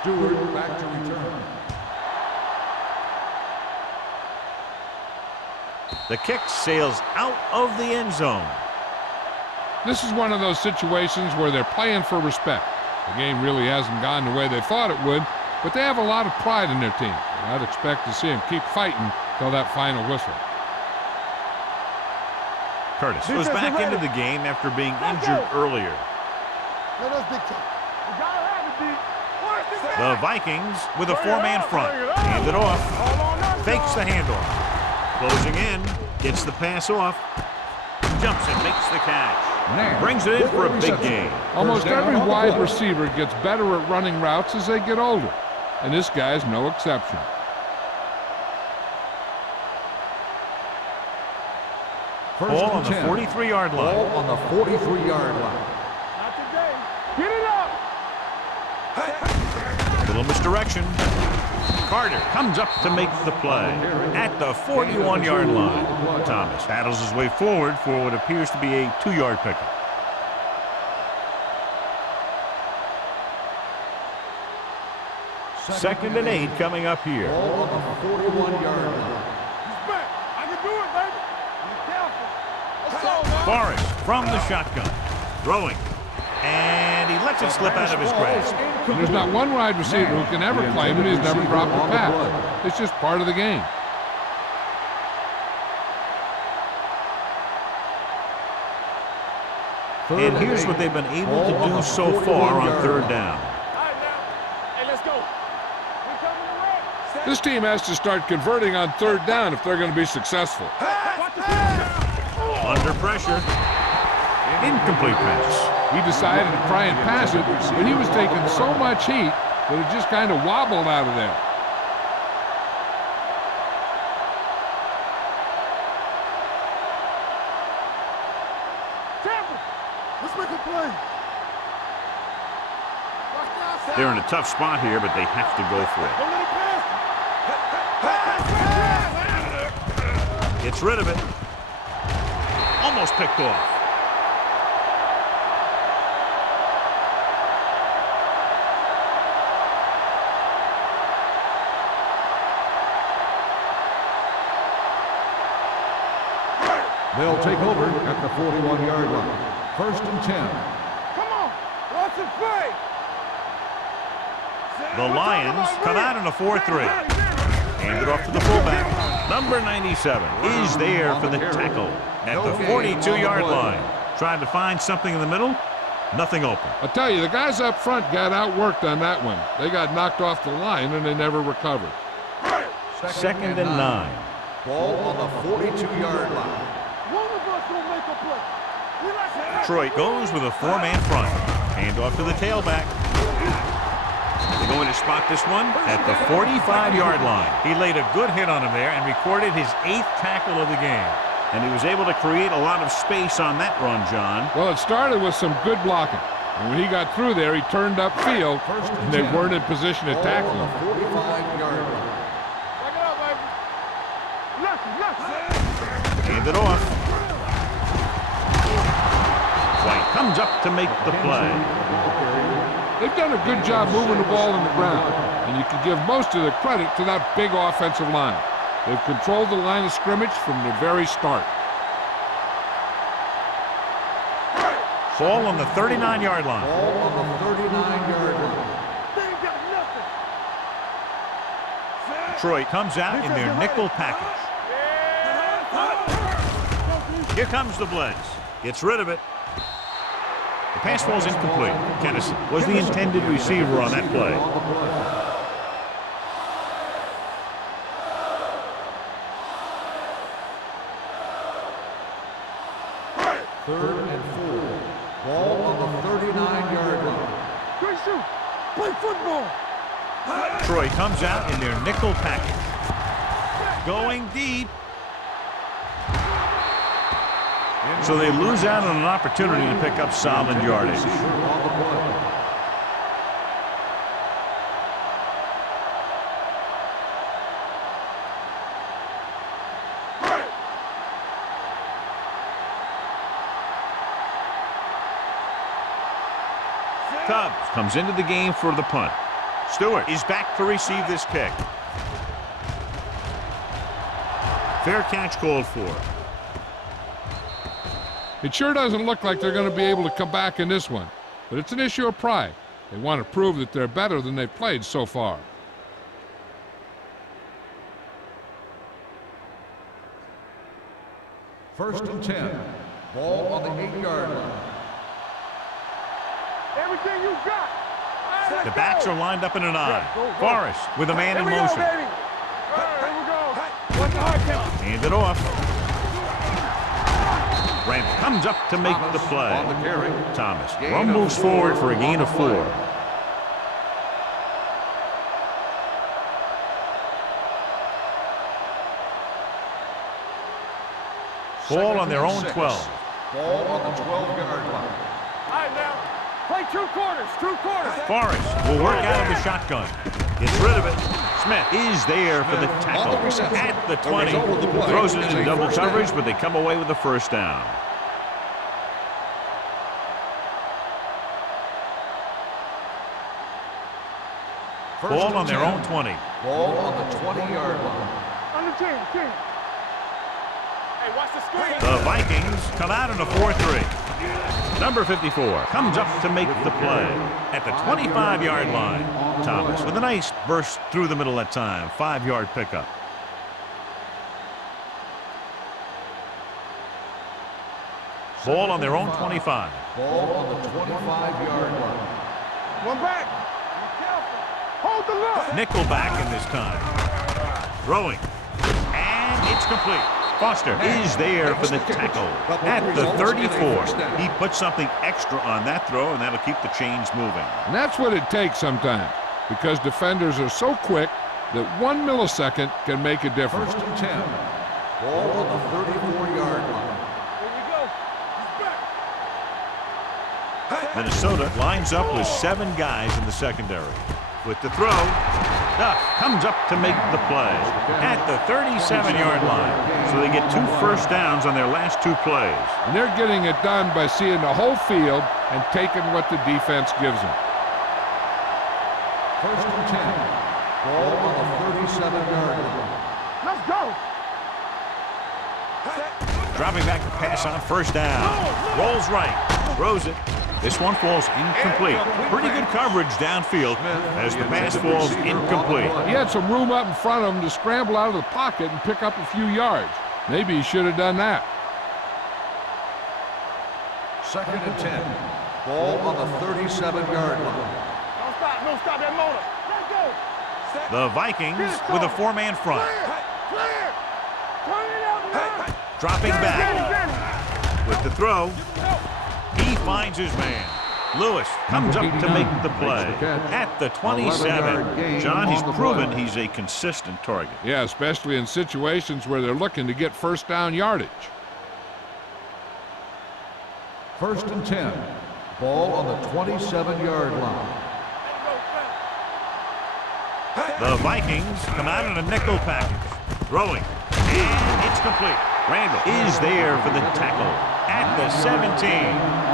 Stewart back to return. The kick sails out of the end zone. This is one of those situations where they're playing for respect. The game really hasn't gone the way they thought it would, but they have a lot of pride in their team. And I'd expect to see them keep fighting till that final whistle. Curtis goes back into the game after being injured earlier. The Vikings with a 4-man front. Hand it off. Fakes the handoff. Closing in. Gets the pass off. Jumps and makes the catch. Brings it in for a big gain. Almost every wide receiver gets better at running routes as they get older, and this guy's no exception. Ball on the 43-yard line. Ball on the 43-yard line. Not today. Get it up. Little misdirection. Carter comes up to make the play at the 41-yard line. Thomas battles his way forward for what appears to be a 2-yard pickup. Second and 8 coming up here. Ball on the 41-yard line. I can do it, baby. Be careful. Let's go, man. Forrest from the shotgun. Throwing. And he lets it slip out of his grasp. There's not one wide receiver who can ever claim that he's never dropped a pass. It's just part of the game. And here's what they've been able to do so far on third down. All right, now. Hey, let's go. We coming to work. This team has to start converting on third down if they're going to be successful. Watch the pass. Under pressure. Incomplete pass. He decided to try and pass it, but he was taking so much heat that it just kind of wobbled out of there. Tampa. Let's make a play. Watch the outside. They're in a tough spot here, but they have to go for it. Don't let it pass. Gets rid of it. Almost picked off. They'll take over at the 41-yard line. First and 10. Come on. Watch it play. The Lions come out in a 4-3. Hand it off to the fullback. Number 97 is there for the tackle at the 42-yard line. Trying to find something in the middle. Nothing open. I'll tell you, the guys up front got outworked on that one. They got knocked off the line and they never recovered. Second and 9. Ball on the 42-yard line. One of us will make a play. We like to Detroit goes with a 4-man front. Hand off to the tailback. They're going to spot this one at the 45-yard line. He laid a good hit on him there and recorded his 8th tackle of the game. And he was able to create a lot of space on that run, John. Well, it started with some good blocking. And when he got through there, he turned upfield, and they weren't in position to tackle him. 45-yard line. Back it up, Hand it off. White comes up to make the play. They've done a good job moving the ball in the ground, and you can give most of the credit to that big offensive line. They've controlled the line of scrimmage from the very start. Ball on the 39-yard line. Ball on the 39-yard line. They ain't got nothing. Troy comes out in their nickel package. Here comes the blitz. Gets rid of it. The pass falls incomplete. Kennison was the intended receiver on that play. Third and 4. Ball on the 39-yard line. Great shoot. Play football. Troy comes out in their nickel package. Going deep. So they lose out on an opportunity to pick up solid yardage. Tubbs comes into the game for the punt. Stewart is back to receive this kick. Fair catch called for. It sure doesn't look like they're going to be able to come back in this one, but it's an issue of pride. They want to prove that they're better than they've played so far. First and 10. Ball on the 8-yard line. Everything you got. The backs are lined up in an I. Forrest with a man in Here we go, motion. baby. Here we go. Watch the hard count. Hand it off. Randall comes up to make the play. On the carry. Thomas rumbles forward for a gain of 4. Ball on their own 12. Ball on the 12-yard line. All right, now. Play 2 quarters. 2 quarters. Forrest will work out of the shotgun. Gets rid of it. Smith is there for the tackle at the 20. Throws it in double coverage, but they come away with the first down. Ball on their own 20. Ball on the 20-yard line. On the 10. Hey, watch the screen. The Vikings come out in a 4-3. Number 54 comes up to make the play at the 25-yard line. Thomas with a nice burst through the middle that time. 5-yard pickup. Ball on their own 25. Ball on the 25-yard line. One back. Be careful. Hold the look. Nickel back in this time. Throwing. And it's complete. Foster is there for the tackle at the 34. He puts something extra on that throw, and that'll keep the chains moving. And that's what it takes sometimes, because defenders are so quick that 1 millisecond can make a difference. First and 10. Ball on the 34-yard line. Here we go. He's back. Minnesota lines up with 7 guys in the secondary. With the throw, Duff comes up to make the play at the 37-yard line. So they get 2 first downs on their last 2 plays. And they're getting it done by seeing the whole field and taking what the defense gives them. First and 10. Ball on the 37-yard line. Let's go. Dropping back to pass on first down. Rolls right, throws it. This one falls incomplete. Pretty good coverage downfield as the pass falls incomplete. He had some room up in front of him to scramble out of the pocket and pick up a few yards. Maybe he should have done that. Second and 10. Ball on the 37-yard line. Don't stop. Don't stop that motor. Let's go. The Vikings with a 4-man front. Clear. Turn it out now. Dropping back with the throw. He finds his man. Lewis comes up to make the play at the 27. John, he's proven he's a consistent target. Yeah, especially in situations where they're looking to get first down yardage. First and 10. Ball on the 27-yard line. The Vikings come out in a nickel package. Throwing. And it's complete. Randall is there for the tackle at the 17.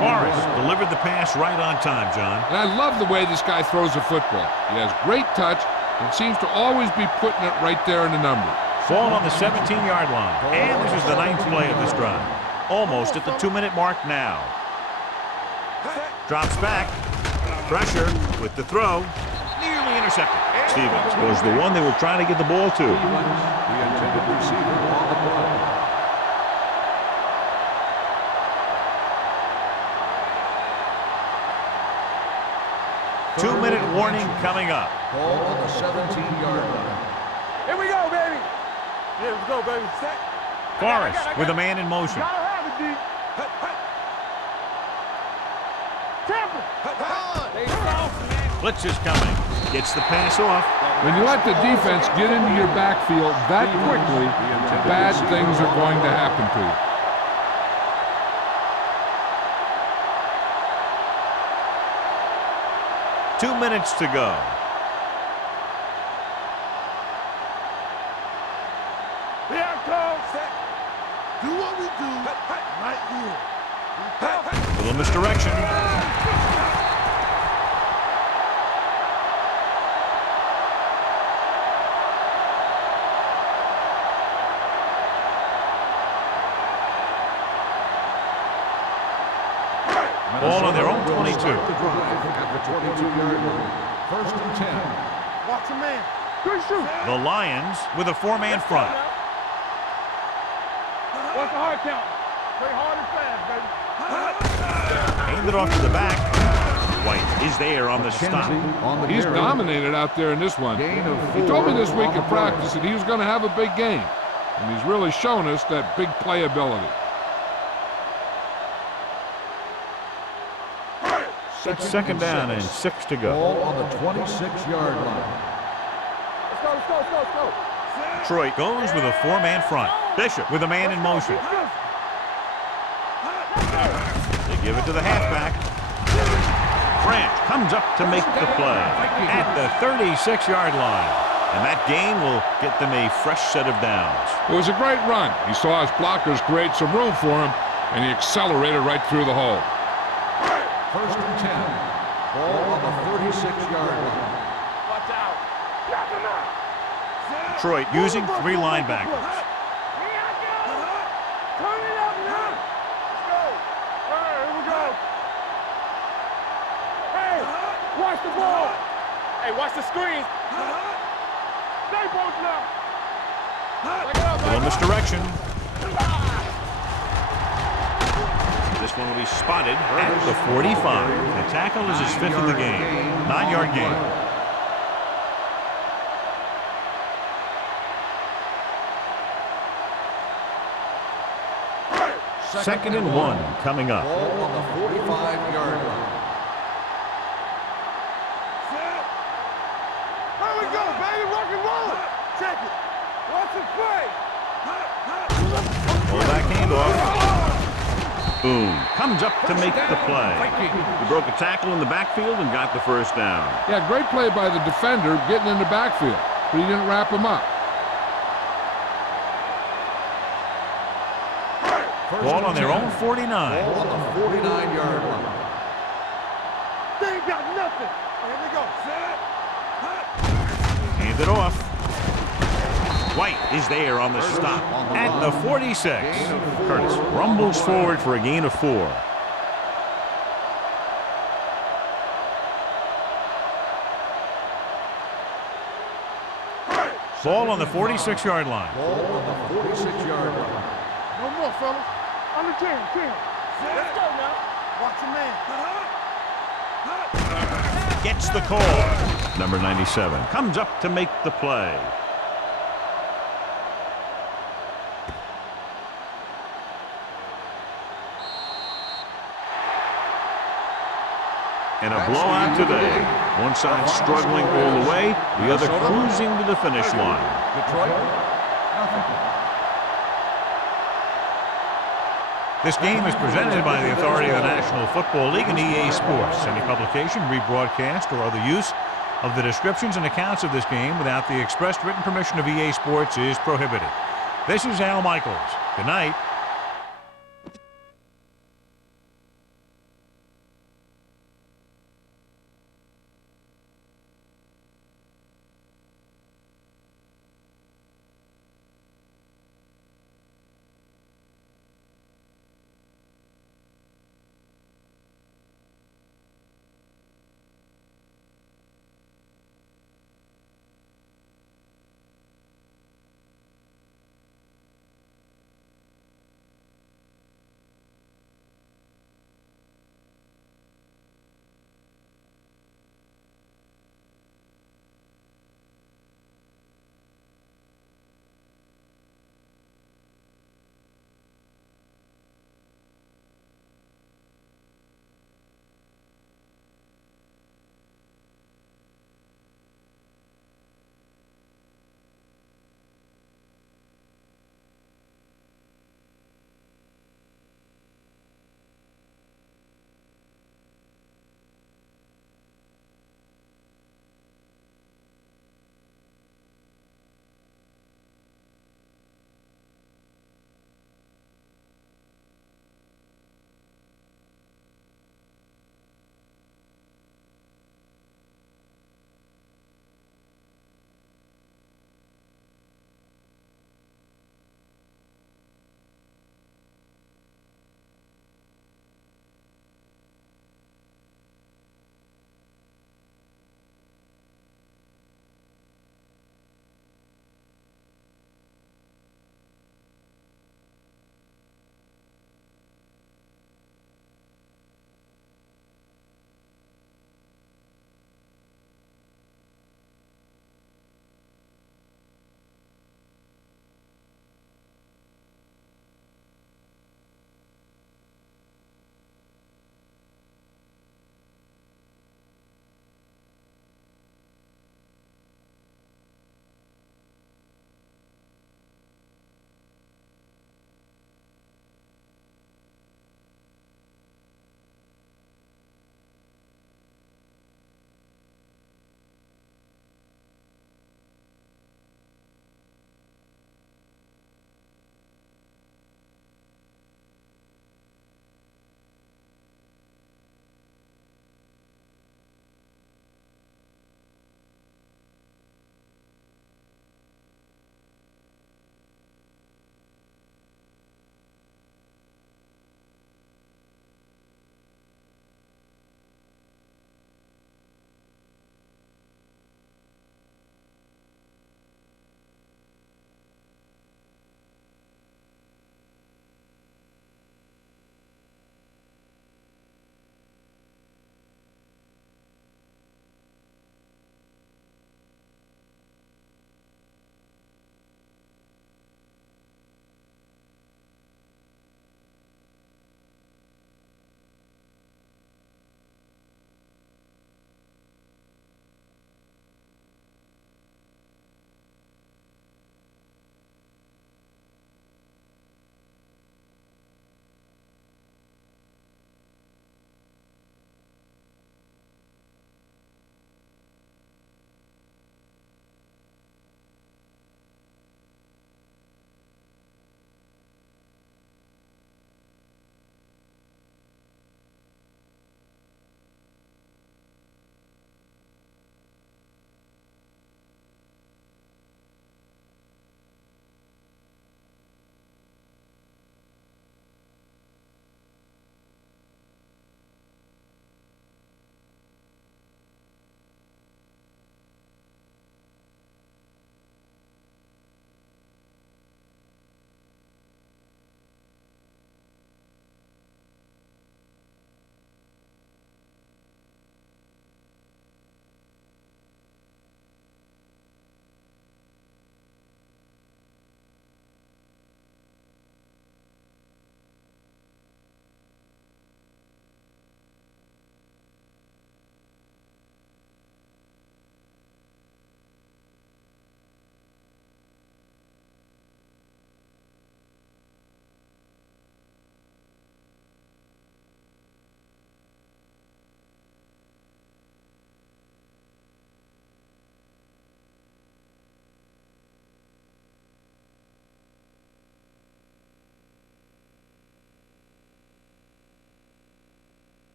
Forrest delivered the pass right on time, John. And I love the way this guy throws a football. He has great touch and seems to always be putting it right there in the numbers. Ball on the 17-yard line. And this is the 9th play of this drive. Almost at the 2-minute mark now. Drops back. Pressure with the throw. Nearly intercepted. Stevens was the one they were trying to get the ball to. The intended receiver on the play. Two-minute warning coming up. Ball on the 17-yard line. Here we go, baby. Yeah, let's go, baby. Set. Forrest with a man in motion. Gotta have it, D. Tampa. Blitz is coming. Gets the pass off. When you let the defense get into your backfield that quickly, bad things are going to happen to you. Two minutes to go. Here it comes. Set. Do what we do right here. Little misdirection. Ball on their own 22. The drive at the 22-yard line. First and 10. Watch a man. Good shoot. The Lions with a four-man front. What's the hard count? Play hard and fast, baby. Handed off to the back. White is there on the stop. On the He's carry. dominated out there in this one. Gain of He told me 4 this week on the at practice that he was going to have a big game. And he's really shown us that big playability. It's second down and 6 to go. Ball on the 26-yard line. Let's go, let's go, let's go, let's go. Detroit goes with a four-man front. Bishop with a man in motion. They give it to the halfback. Branch comes up to make the play at the 36-yard line. And that gain will get them a fresh set of downs. It was a great run. He saw his blockers create some room for him, and he accelerated right through the hole. First and 10. Ball on the 36-yard line. Watch out. Got him out. Detroit using three linebackers. Here I go. Turn it up now. Let's go. All right, here we go. Hey, watch the ball. Hey, watch the screen. Stay both now. Back it up, Little misdirection. This one will be spotted at the 45. The tackle is his fifth of the game. 9-yard gain. Second and 1 coming up. Ball on the 45-yard line. Here we go, baby. Rock and roll. Check it. Watch it play. Pull back handoff. Boom. Comes up to make the play. He broke a tackle in the backfield and got the first down. Yeah, great play by the defender getting in the backfield, but he didn't wrap him up. Ball on their own 49. Ball on the 49-yard line. They ain't got nothing. Here we go. Hand it off. White is there on the stop at the 46. Curtis rumbles forward for a gain of 4. Ball on the 46-yard line. Ball on the 46-yard line. No more, fellas. On the 10. Let's go now. Watch your man. Gets the call. Number 97 comes up to make the play. And a blowout today. One side struggling all the way, the other cruising to the finish line. Detroit, nothing. This game is presented by the authority of the National Football League and EA Sports. Any publication, rebroadcast, or other use of the descriptions and accounts of this game without the expressed written permission of EA Sports is prohibited. This is Al Michaels. Good night.